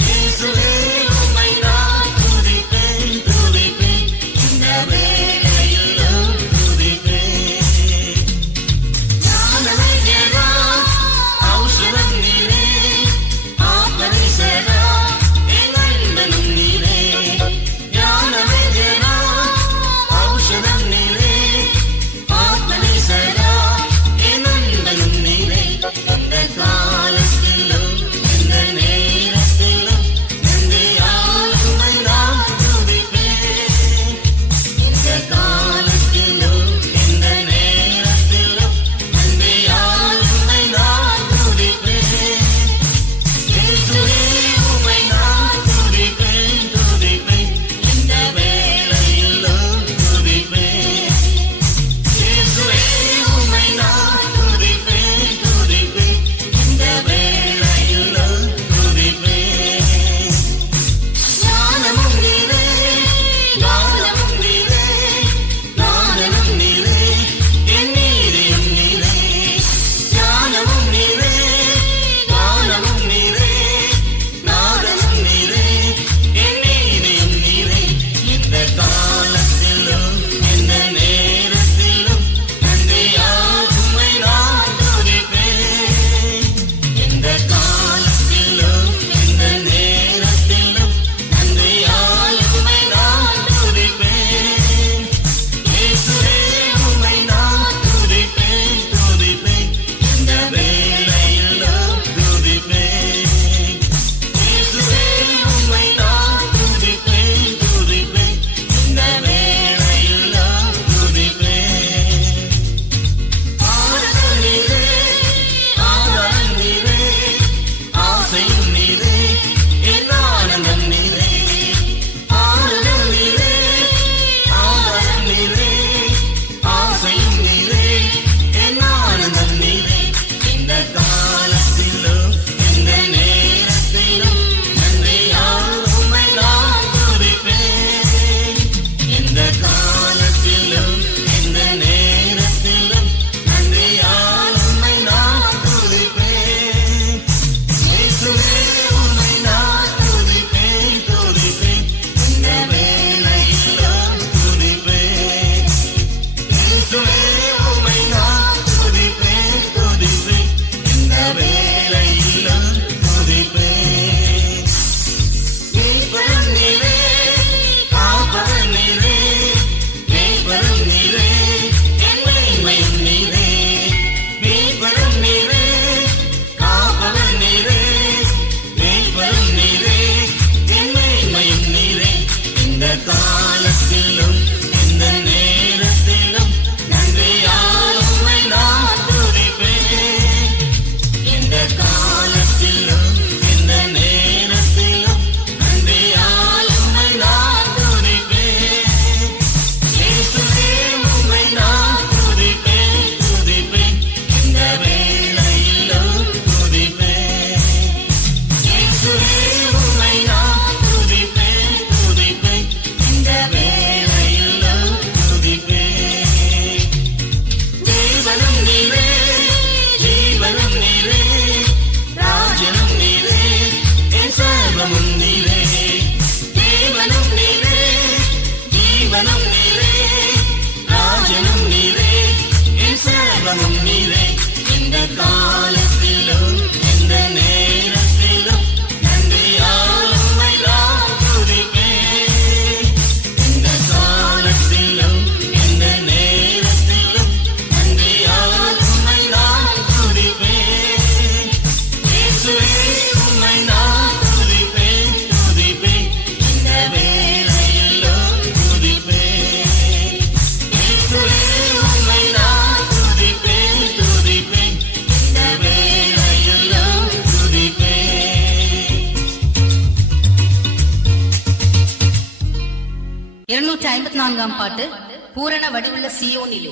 இயேசுவே உம்மை நான் துதிப்பேன் துதிப்பேன் இந்த வேளையிலும் துதிப்பேன் ஞானமே தேவா ஔஷதம் நீரே ஆத்மநேசரா என் நண்பனும் நீரே ஞானமே தேவா ஔஷதம் நீரே ஆத்மநேசரா என் நண்பனும் நீரே இந்த காலத்திலும் இந்த நேரத்திலும் நன்றியால் உம்மை நான் துதிப்பேன் இந்த காலத்திலும் இந்த நேரத்திலும் நன்றியால் உம்மை நான் துதிப்பேன் இயேசுவே உம்மை நான் துதிப்பேன் துதிப்பேன் இந்த வேளையிலும் துதிப்பேன் இயேசுவே உம்மை நான் துதிப்பேன் துதிப்பேன் இந்த வேளையிலும் துதிப்பேன் ஞானமும் நீரே ஞானமும் நீரே ஞானமும் நீரே என் நீதியும் நீரே ஞானமும் நீரே ஞானமும் நீரே ஞானமும் நீரே என் நீதியும் நீரே இந்த காலத்திலும் இந்த நேரத்திலும் நன்றியால் உம்மை நான் துதிப்பேன் இந்த காலத்திலும் இந்த நேரத்திலும் நன்றியால் உம்மை நான் துதிப்பேன் இயேசுவே உம்மை நான் துதிப்பேன் துதிப்பேன் இந்த வேளையிலும் துதிப்பேன் இயேசுவே உம்மை நான் துதிப்பேன் துதிப்பேன் இந்த வேளையிலும் துதிப்பேன் ஆறுதல் நீரே ஆதாரம் நீரே ஆசையும் நீரே என் ஆனந்தம் நீரே ஆறுதல் நீரே ஆதாரம் நீரே ஆசையும் நீரே என் ஆனந்தம் நீரே இந்த காலத்திலும் இந்த நேரத்திலும் நன்றியால் உம்மை நான் துதிப்பேன் இந்த காலத்திலும் இந்த நேரத்திலும் நன்றியால் உம்மை நான் துதிப்பேன் இயேசுவே உம்மை நான் துதிப்பேன் துதிப்பேன் இந்த வேளையிலும் துதிப்பேன் இயேசுவே உம்மை நான் துதிப்பேன் துதிப்பேன் இந்த வேளையிலும் துதிப்பேன் மீட்பரும் நீரே காப்பரும் நீரே மீட்பரும் நீரே என் மேன்மையும் நீரே மீட்பரும் நீரே காப்பரும் நீரே மீட்பரும் நீரே என் மேன்மையும் நீரே இந்த காலத்திலும் இந்த நேரத்திலும் நன்றியால் உம்மை நான் துதிப்பேன் இந்த காலத்திலும் இந்த நேரத்திலும் நன்றியால் உம்மை நான் துதிப்பேன் இயேசுவே உம்மை நான் துதிப்பேன் துதிப்பேன் இந்த வேளையிலும் துதிப்பேன் இயேசுவே உம்மை நான் துதிப்பேன் துதிப்பேன் இந்த வேளையிலும் துதிப்பேன் தேவனும் நீரே ஜீவனும் நீரே ராஜனும் நீரே என் சர்வமும் நீரே தேவனும் நீரே ஜீவனும் நீரே ராஜனும் நீரே என் சர்வமும் நீரே இந்த காலத்திலும் இந்த நேரத்திலும் நன்றியால் உம்மை நான் துதிப்பேன் இந்த காலத்திலும் இந்த நேரத்திலும் நன்றியால் உம்மை நான் துதிப்பேன் இயேசுவே உம்மை நான் துதிப்பேன் துதிப்பேன் இந்த வேளையிலும் துதிப்பேன் இயேசுவே உம்மை நான் துதிப்பேன் துதிப்பேன் இந்த வேளையிலும் துதிப்பேன் 254 பாட்டு பூரண வடிவுள்ள சியோனிலே.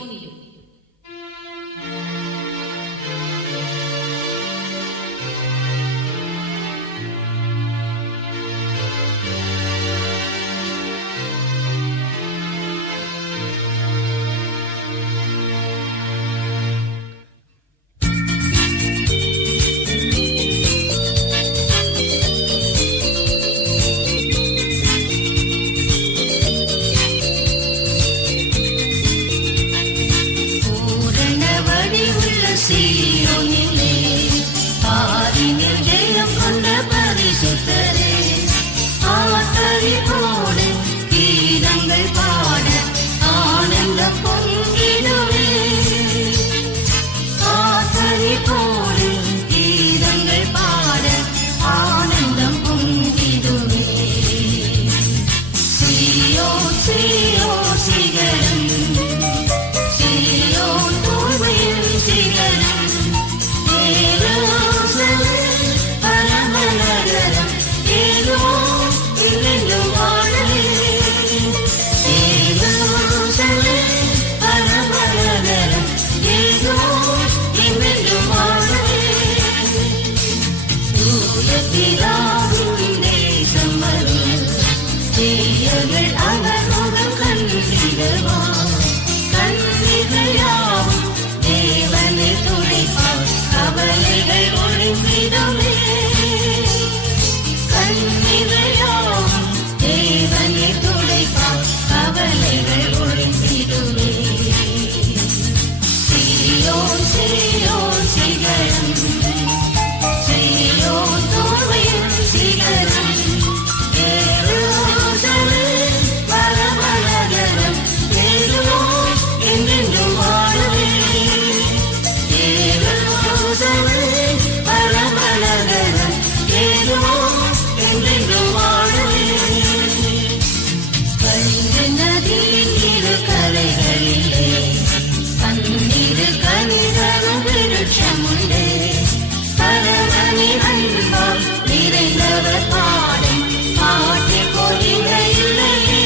சீயோன் சிகரம் சீயோன் தோல்வியின் சிகரம் எருசலேம் பரமநகரம் ஏறுவோம் என்றென்றும் வாழவே எருசலேம் பரமநகரம் ஏறுவோம் என்றென்றும் வாழவே நதியின் இரு கரைகளிலே கண்ணீர் கனிதரும் விருட்சமுண்டே பரமனின் அன்பால் நிறைந்தவர் பாடும் பாட்டி பொழிலையில்லையே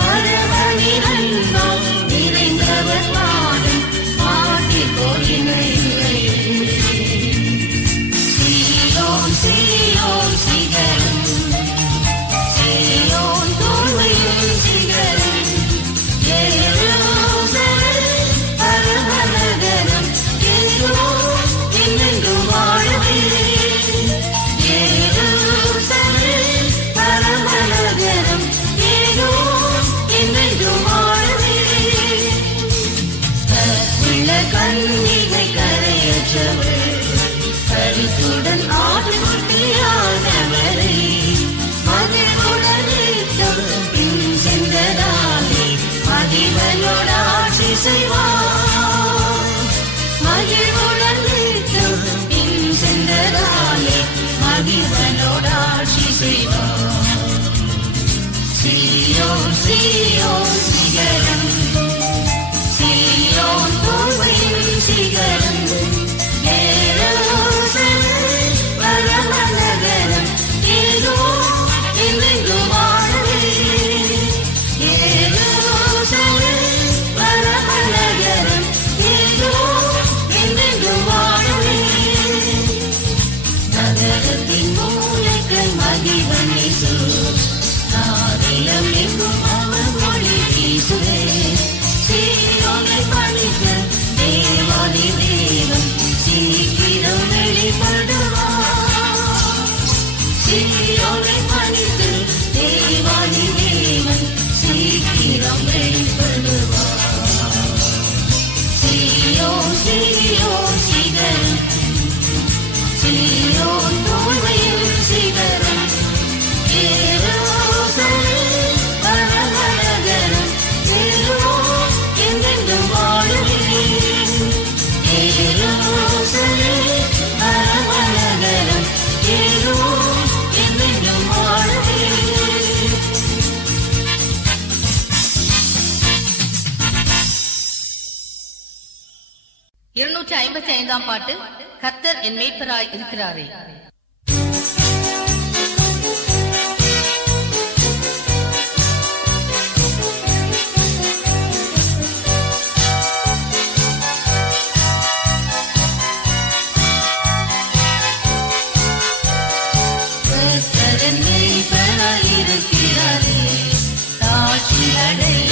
பரமனின் அன்பால் நிறைந்தவர் பாடும் பாட்டி பொழிலையில்லையே சீயோன் சீயோன் சிகரம் சீயோன் தோல்வியின் சிகரம் எருசலேம் பரமநகரம் ஏறுவோம் என்றென்றும் வாழவே எருசலேம் பரமநகரம் ஏறுவோம் என்றென்றும் வாழவே உள்ள கன்னிகை கரையற்றவர் கருத்துடன் ஆட்டுக்குட்டியானவரை மகிழ்வுடன் பின் சென்றதாலே மகிழ்வனோடு ஆட்சி செய்வார் மகிழ்வுடன் பின் சென்றதாலே மகிழ்வனோடு ஆட்சி செய்வார் சீயோன் சீயோன் சிகரம் சீயோன் தோல்வியின் சிகரம் எருசலேம் பரமநகரம் ஏறுவோம் என்றென்றும் வாழவே எருசலேம் பரமநகரம் ஏறுவோம் என்றென்றும் வாழவே நகரத்தின் மூலைகள் மகிழ்வன் இயேசு நாதிலம் எங்கும் அவர் மொழி வீசுவே சீயோனை பணிக்க தேவாதி தேவன் சீக்கிரம் வெளிப்படுவார் சீயோனை பணிக்க தேவாதி தேவன் சீக்கிரம் வெளிப்படுவார் சீயோன் சீயோன் சிகரம் சீயோன் தோல்வியின் சிகரம் எருசலேம் பரமநகரம் ஏறுவோம் என்றென்றும் வாழவே எருசலேம் பரமநகரம் ஏறுவோம் என்றென்றும் வாழவே 255 பாட்டு. கர்த்தர் என் மேய்ப்பராய் இருக்கிறாரே. காட்சி அடைய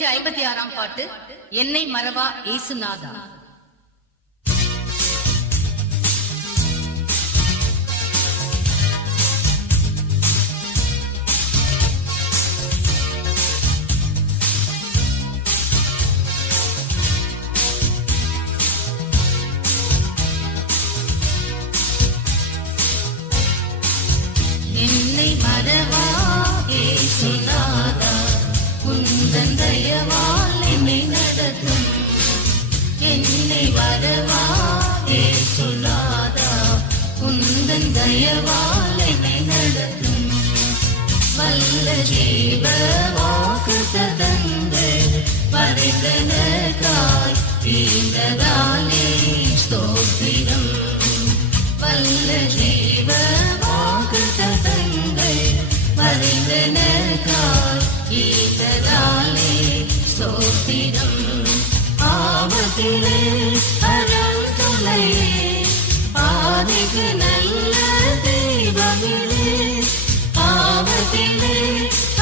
256 பாட்டு, என்னை மறவா இயேசுநாதா. என்னை மறவா இயேசுநாதா, உந்தன் தயவால் என்னை நடத்தும். என்னை மறவா இயேசுநாதா, உந்தன் தயவால் என்னை நடத்தும். வல்ல ஜீவ வாக்குத்தத்தங்கள் மறைந்தனக்காய் தீர்ந்ததாலே ஸ்தோத்திரம். வல்ல ஜீவ வாக்குத்தத்தங்கள் மறைந்தனக்காய் தீர்ந்ததாலே ஸ்தோத்திரம். ஆபத்திலே அறம் துணையே, ஆதிக்கு நல்ல தெய்வமிலே. ஆபத்திலே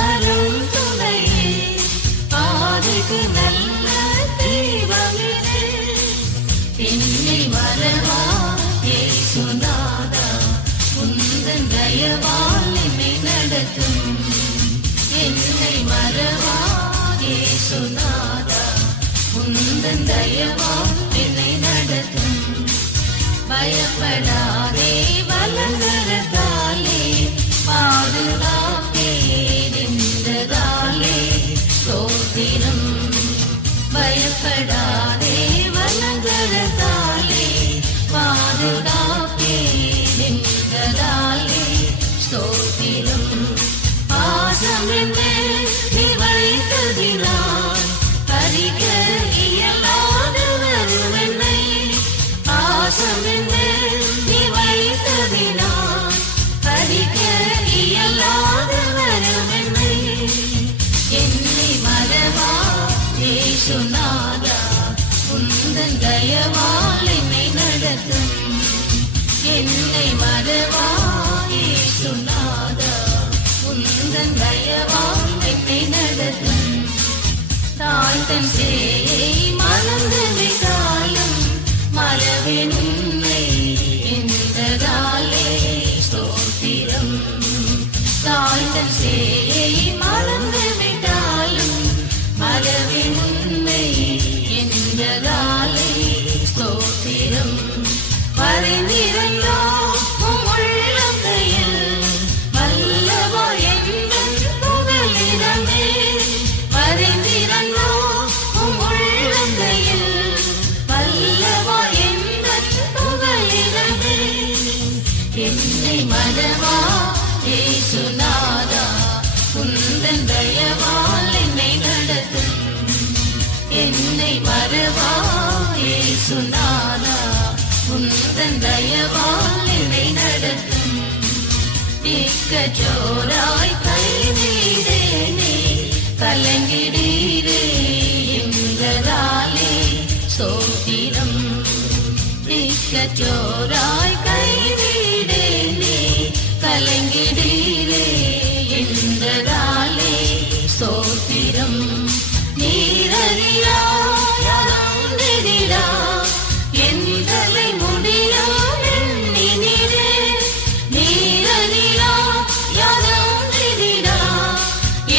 அரும் துணையே, ஆதிக்கு நல்ல தெய்வமிலே. என்னை மறவா இயேசுநாதா, உந்தன் தயவால் என்னை நடத்தும். என்னை மறவா இயேசுநாதா, உந்தன் தயவால் என்னை நடத்தும். பயப்படாதே வலங்கரத்தாலே பாதுகாப்பே நின்றதாலே ஸ்தோத்திரம். பயப்படாதே வலங்கரத்தாலே பாதுகாப்பே நின்றதாலே ஸ்தோத்திரம். பாசம் என்னை நீ வைத்ததினால் பறிக்க இயலாத வருவென்னை. பாசம் என்னை நீ வைத்ததினால் பறிக்க இயலாத வருவென்னை. என்னை மறவா இயேசுநாதா, உந்தன் தயவால் என்னை நடத்தும். என்னை மறவா இயேசுநாதா, உந்தன் தயவால் என்னை நடத்தும். தாய் தன் சேயை மறந்து விட்டாலும் மறவேன் உன்னை என்றதாலே ஸ்தோத்திரம். தாய் தன் சேயை மறந்து விட்டாலும் மறவேன் உன்னை என்றதாலே ஸ்தோத்திரம். மறைந்திருந்தோ உம் உள்ளங்கையில் வல்லவா எங்கள் புகலிடமே. மறைந்திருந்தோ உம் உள்ளங்கையில் வல்லவா எங்கள் புகலிடமே. என்னை மறவா இயேசுநாதா, உந்தன் தயவால் என்னை நடத்தும். என்னை மறவா இயேசுநாதா, உந்தன் தயவால் என்னை நடத்தும். திக்கச்சோராய் கைவிடேனே, கலங்கிடீரே என்றதாலே ஸ்தோத்திரம். திக்கச்சோராய் கைவிடேனே, கலங்கிடீரே என்றதாலே ஸ்தோத்திரம். நீரறியா யதந்திரிடா, என் தலை முடியா எண்ணினிரே. நீரறியா யதந்திரிடா,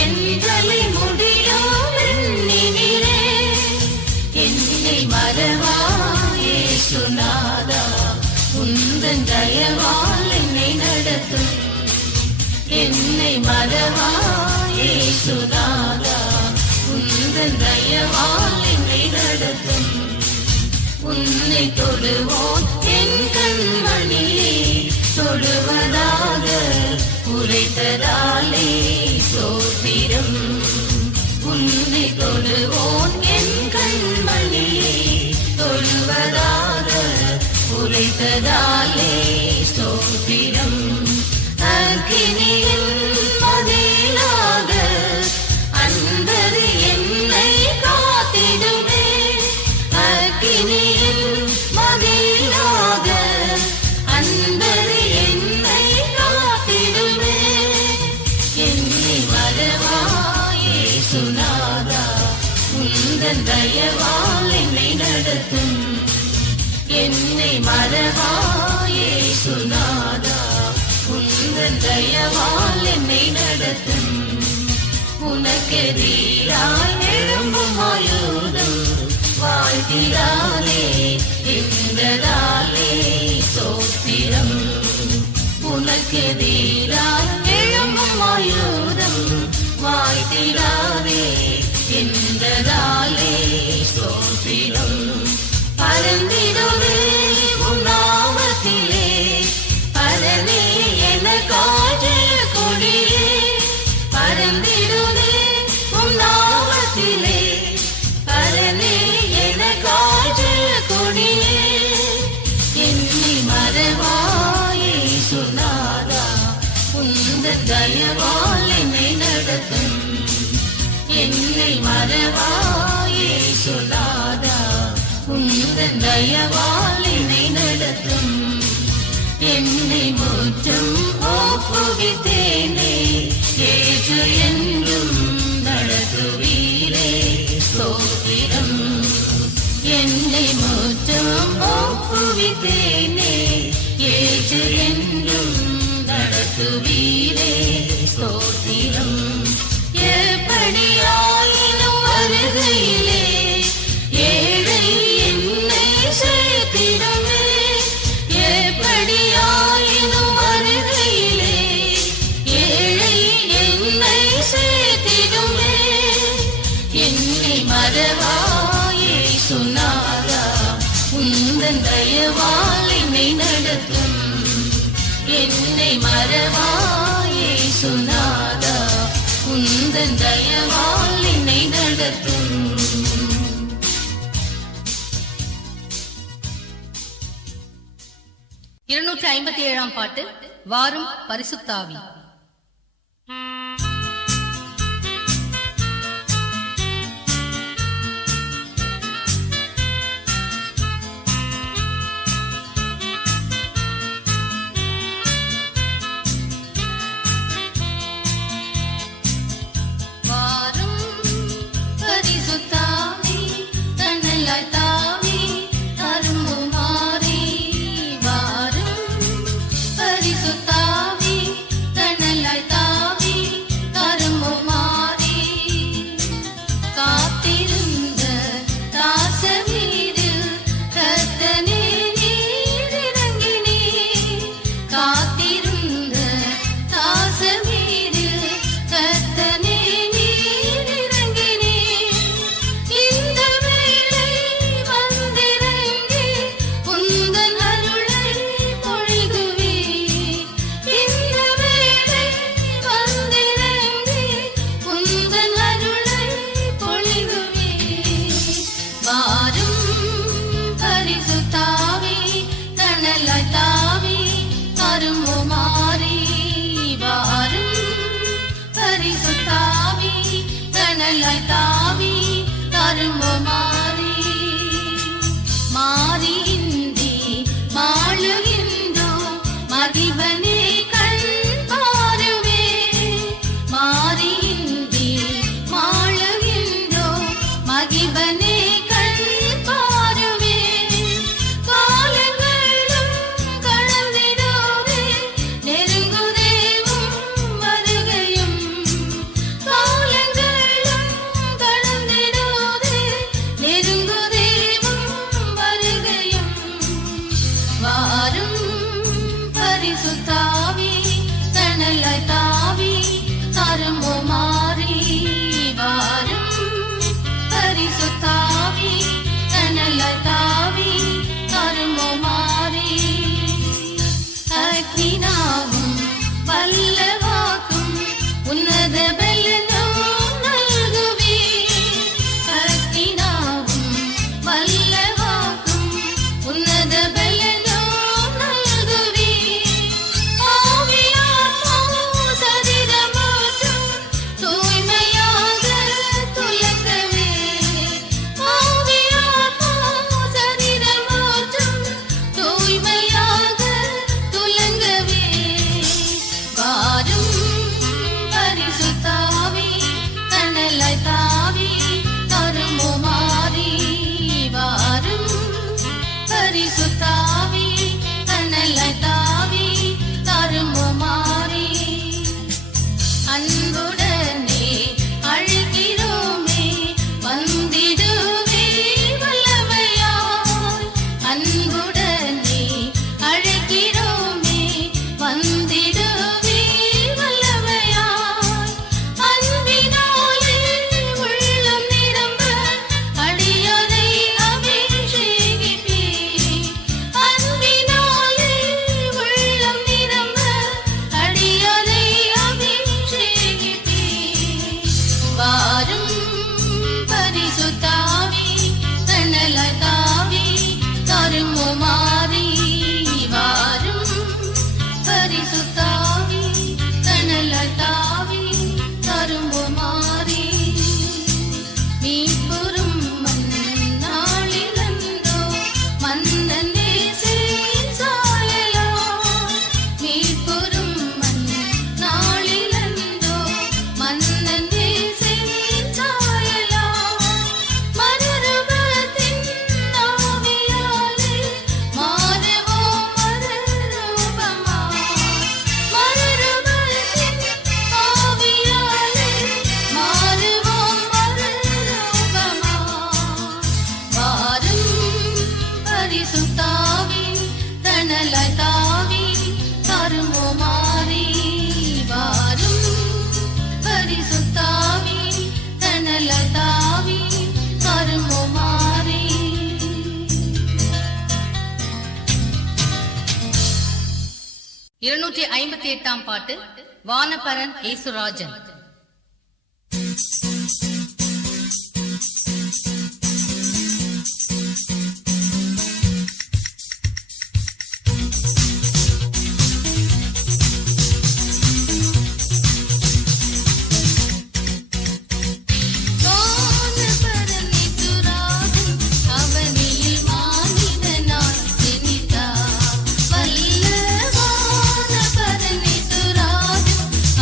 என் தலை முடியா எண்ணினிரே. என்னை மறவா இயேசுநாதா, உந்தன் தயவால் என்னை நடத்தும். என்னை மறவா இயேசுநாதா, உந்தன் தயவால் என்னை நடத்தும். உன்னை தொடுவோன் என் கண்மணியை தொடுவதாக உரைத்ததாலே ஸ்தோத்திரம். உன்னை தொடுவோன் என் கண்மணியை தொடுவதாக உரைத்ததாலே ஸ்தோத்திரம். அக்கினியில் மதிலாக அன்பது என்னை காத்திடுமே. அக்கினியில் மதிலாக அன்பது என்னை காத்திடுமே. என்னை மறவா இயேசுநாதா, உந்தன் தயவால் என்னை நடத்தும். என்னை மறவாயே சுனாதா, உந்தன் தயவால் என்னை நடத்தும். உனக்கெதிராய் எழும்பும் ஆயுதம் வாழ்த்திடாதே என்றதாலே சோத்திரம். உனக்கெதிராய் எழும்பும் ஆயுதம் வாழ்த்திடாதே என்றதாலே சோத்திரம். பரந்திடுவே உன் நாமத்திலே, பரனே எனக்காக கொடியே. பரந்திடுவே உன் நாமத்திலே, பரனே எனக்காக கொடியே. என்னை மறவாயே சுனாதா, உந்தன் தயவால் என்னை நடத்தும். என்னை மறவாயே சுனாதா, உந்தன் தயவால் என்னை நடத்தும். என்னை முற்றும் ஒப்புவித்தேனே, ஏற்று என்றும் நடத்துவீரே ஸ்தோத்திரம். என்னை முற்றும் ஒப்புவித்தேனே, ஏற்று என்றும் நடத்துவீரே ஸ்தோத்திரம். எப்படியாயினும் வருகையிலே ஏழை என்னை சேர்த்திடுமே. எப்படியாயினும் வருகையிலே ஏழை என்னை சேர்த்திடுமே. என்னை மறவாயே சுனாதா, உந்தன் தயவால் என்னை நடத்தும். என்னை மறவாயே சுனாதா, உந்தன் தயவால் என்னை நடத்தும். 257 பாட்டு. வாரும் பரிசுத்தாவி. காலங்களும் மாறி வாரும் பரிசுத்தாவி தனலதாவி வருமோ மாறி. 258ஆம் பாட்டு வானபரன் ஏசுராஜன்.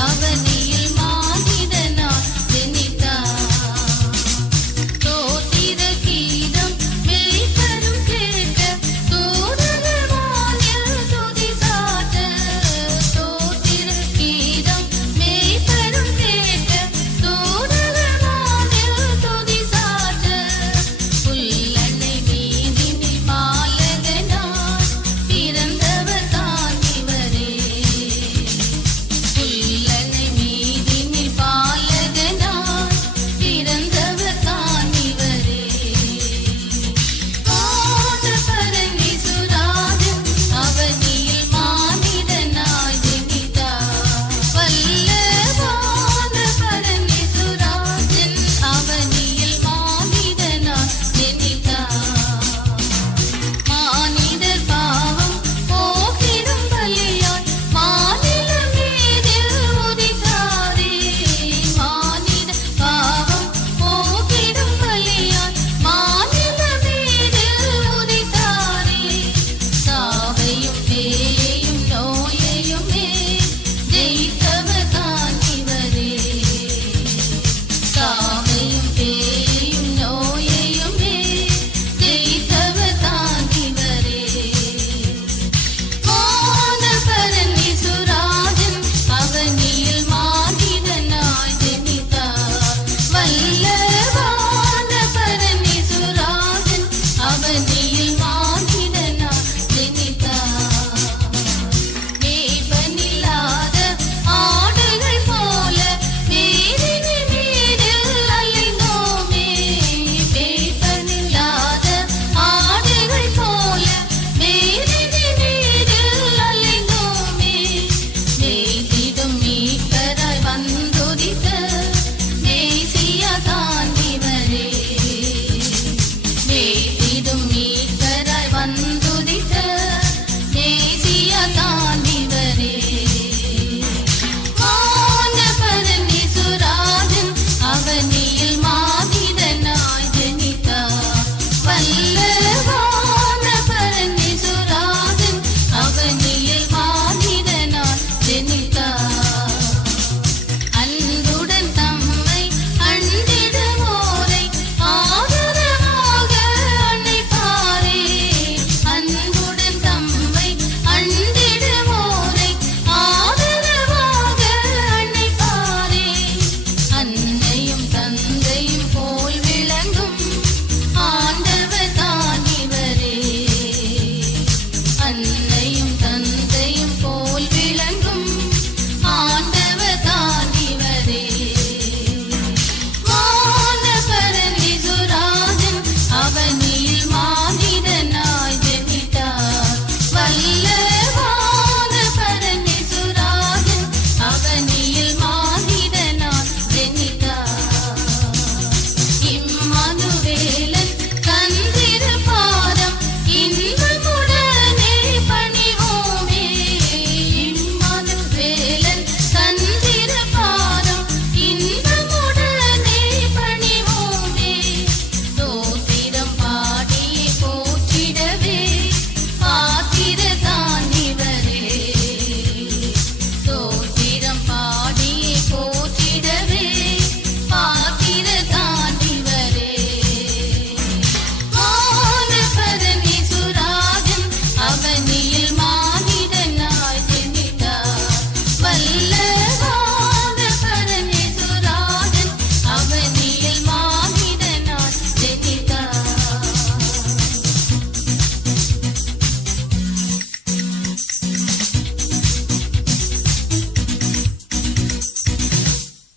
அவனியில் மா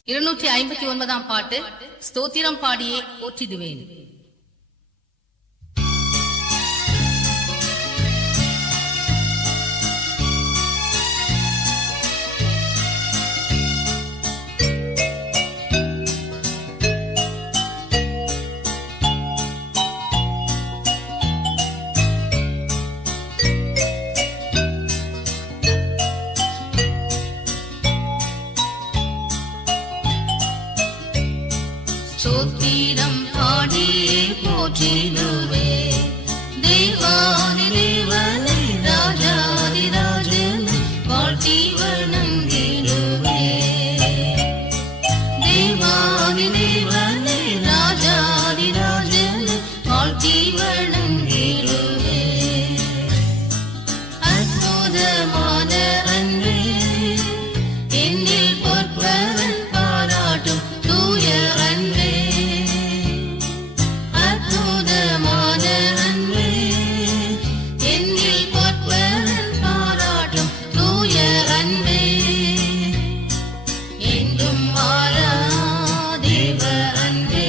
259 பாட்டு. ஸ்தோத்திரம் பாடியே போற்றிடுவேன். ஸ்தோத்திரம் பாடியே போற்றிடுவே தேவாதி தேவனை ராஜாதி ராஜனை வாழ்த்தி வணங்கிடுவே தேவாதி தேவனை ராஜாதி ராஜனை வாழ்த்தி வணங்கிடுவே அற்புதமான அன்பே என்னில் பொற்பவன் பாராட்டும் தூய அன்பே அற்புதமான அன்பே என்னில் பொற்பவன் பாராட்டும் தூய அன்பே என்றும் மாறா தேவ அன்பே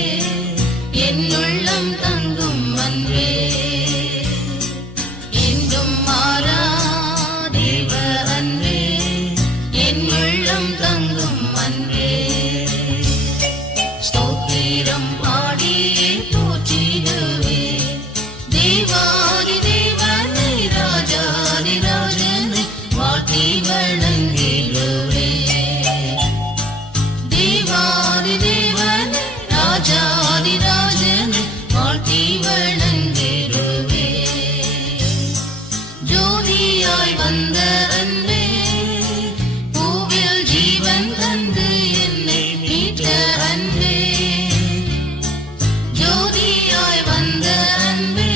என்னுள்ளம் தங்கும் அன்பே என்றும் மாறா தேவ அன்பே என்னுள்ளம் தங்கும் அன்பே ஸ்தோத்திரம் பாடியே போற்றிடுவே தேவாதி தேவனை ராஜாதி ராஜனை வாழ்த்தி வணங்கிடுவே தேவாதி தேவனை ராஜாதி ராஜனை வாழ்த்தி வணங்கிடுவே ஜோதியாய் வந்த அன்பே பூவில் ஜீவன் தந்து என்னை மீட்ட அன்பே ஜோதியாய் வந்த அன்பே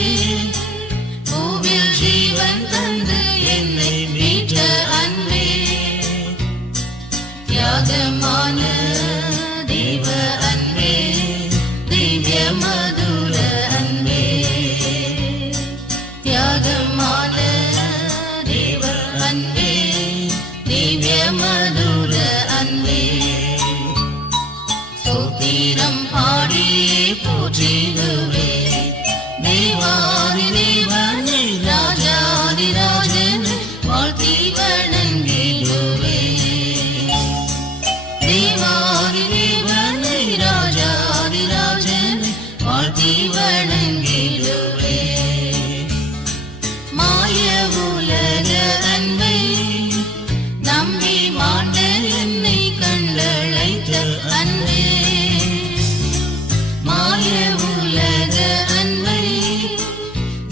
பூவில் ஜீவன் தந்து என்னை மீட்ட அன்பே தியாகமான தேவ அன்பே திவ்ய மதுர அன்பே தியாகமான தேவ அன்பே திவ்ய மதுர அன்பே ஸ்தோத்திரம் பாடியே போற்றிடுவே தேவாதி தேவனை ராஜாதி ராஜனை வாழ்த்தி வணங்கிடுவே தேவாதி தேவனை ராஜாதி ராஜனை வாழ்த்தி வணங்கிடுவே மாய உலக அன்பை நம்பி மாண்ட என்னை கண்டழைத்த அன்பே மாய உலக அன்பை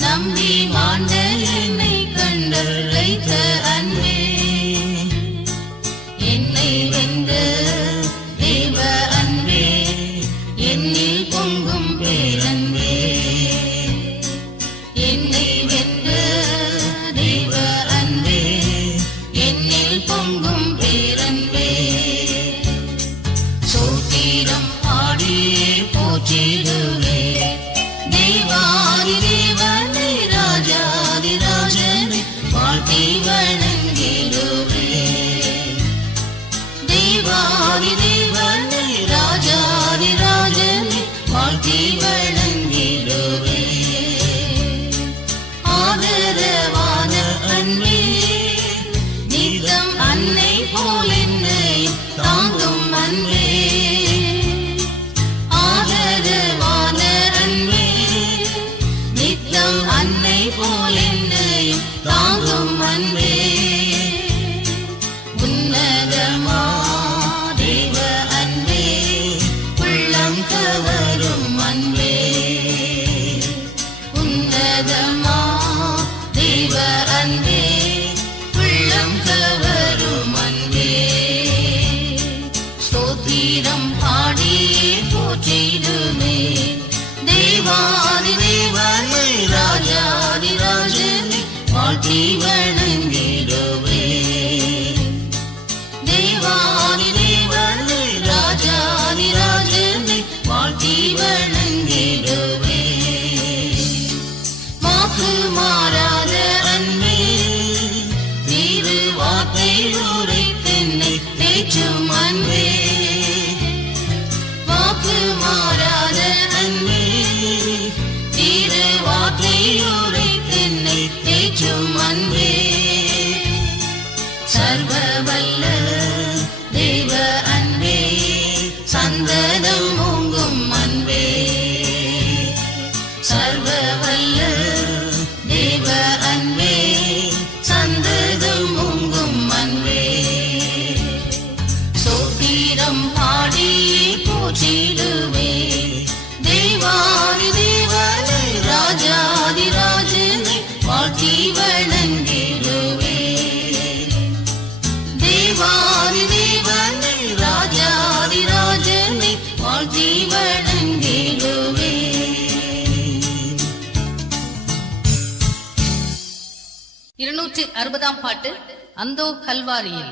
நம்பி மாண்ட என்னை கண்டழைத்த அன்பே என்னை வென்ற தேவ அன்பே என்னில் பொங்கும் பேரன்பே என்னை வென்ற தேவ அன்பே என்னில் பொங்கும் பேரன்பே ஸ்தோத்திரம் பாடியே போற்றிடுவே தேவாதி தேவனை ராஜாதி ராஜனை வாழ்த்தி வணங்கிடுவே தேவாதி தேவனை ராஜாதி ராஜனை வாழ்த்தி வணங்கிடுவே ஆதரவான அன்பே நித்தம் அன்னை போல் என்னை தாங்கும் அன்பே ஆதரவான அன்பே நித்தம் அன்னை போல் என்னை தாங்கும் அன்பே உன்னதமா தேவ அன்பே உள்ளம் கவரும் அன்பே உன்னதமா தேவ அன்பே உள்ளம் கவரும் அன்பே ஸ்தோத்திரம் பாடியே போற்றிடுமே தேவாதி தேவனை ராஜாதி ராஜனை வாழ்த்தி வணங்கிடுவே தேவாதி தேவனை ராஜாதி ராஜனை வாழ்த்தி வணங்கிடுவே மாற்று மாறாத அன்பே திரு வார்த்தை உரைத்தென்னை தேற்றும் அன்பே 60ஆம் பாட்டு அந்தோ கல்வாரியில்.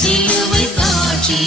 சிலுவை காட்சி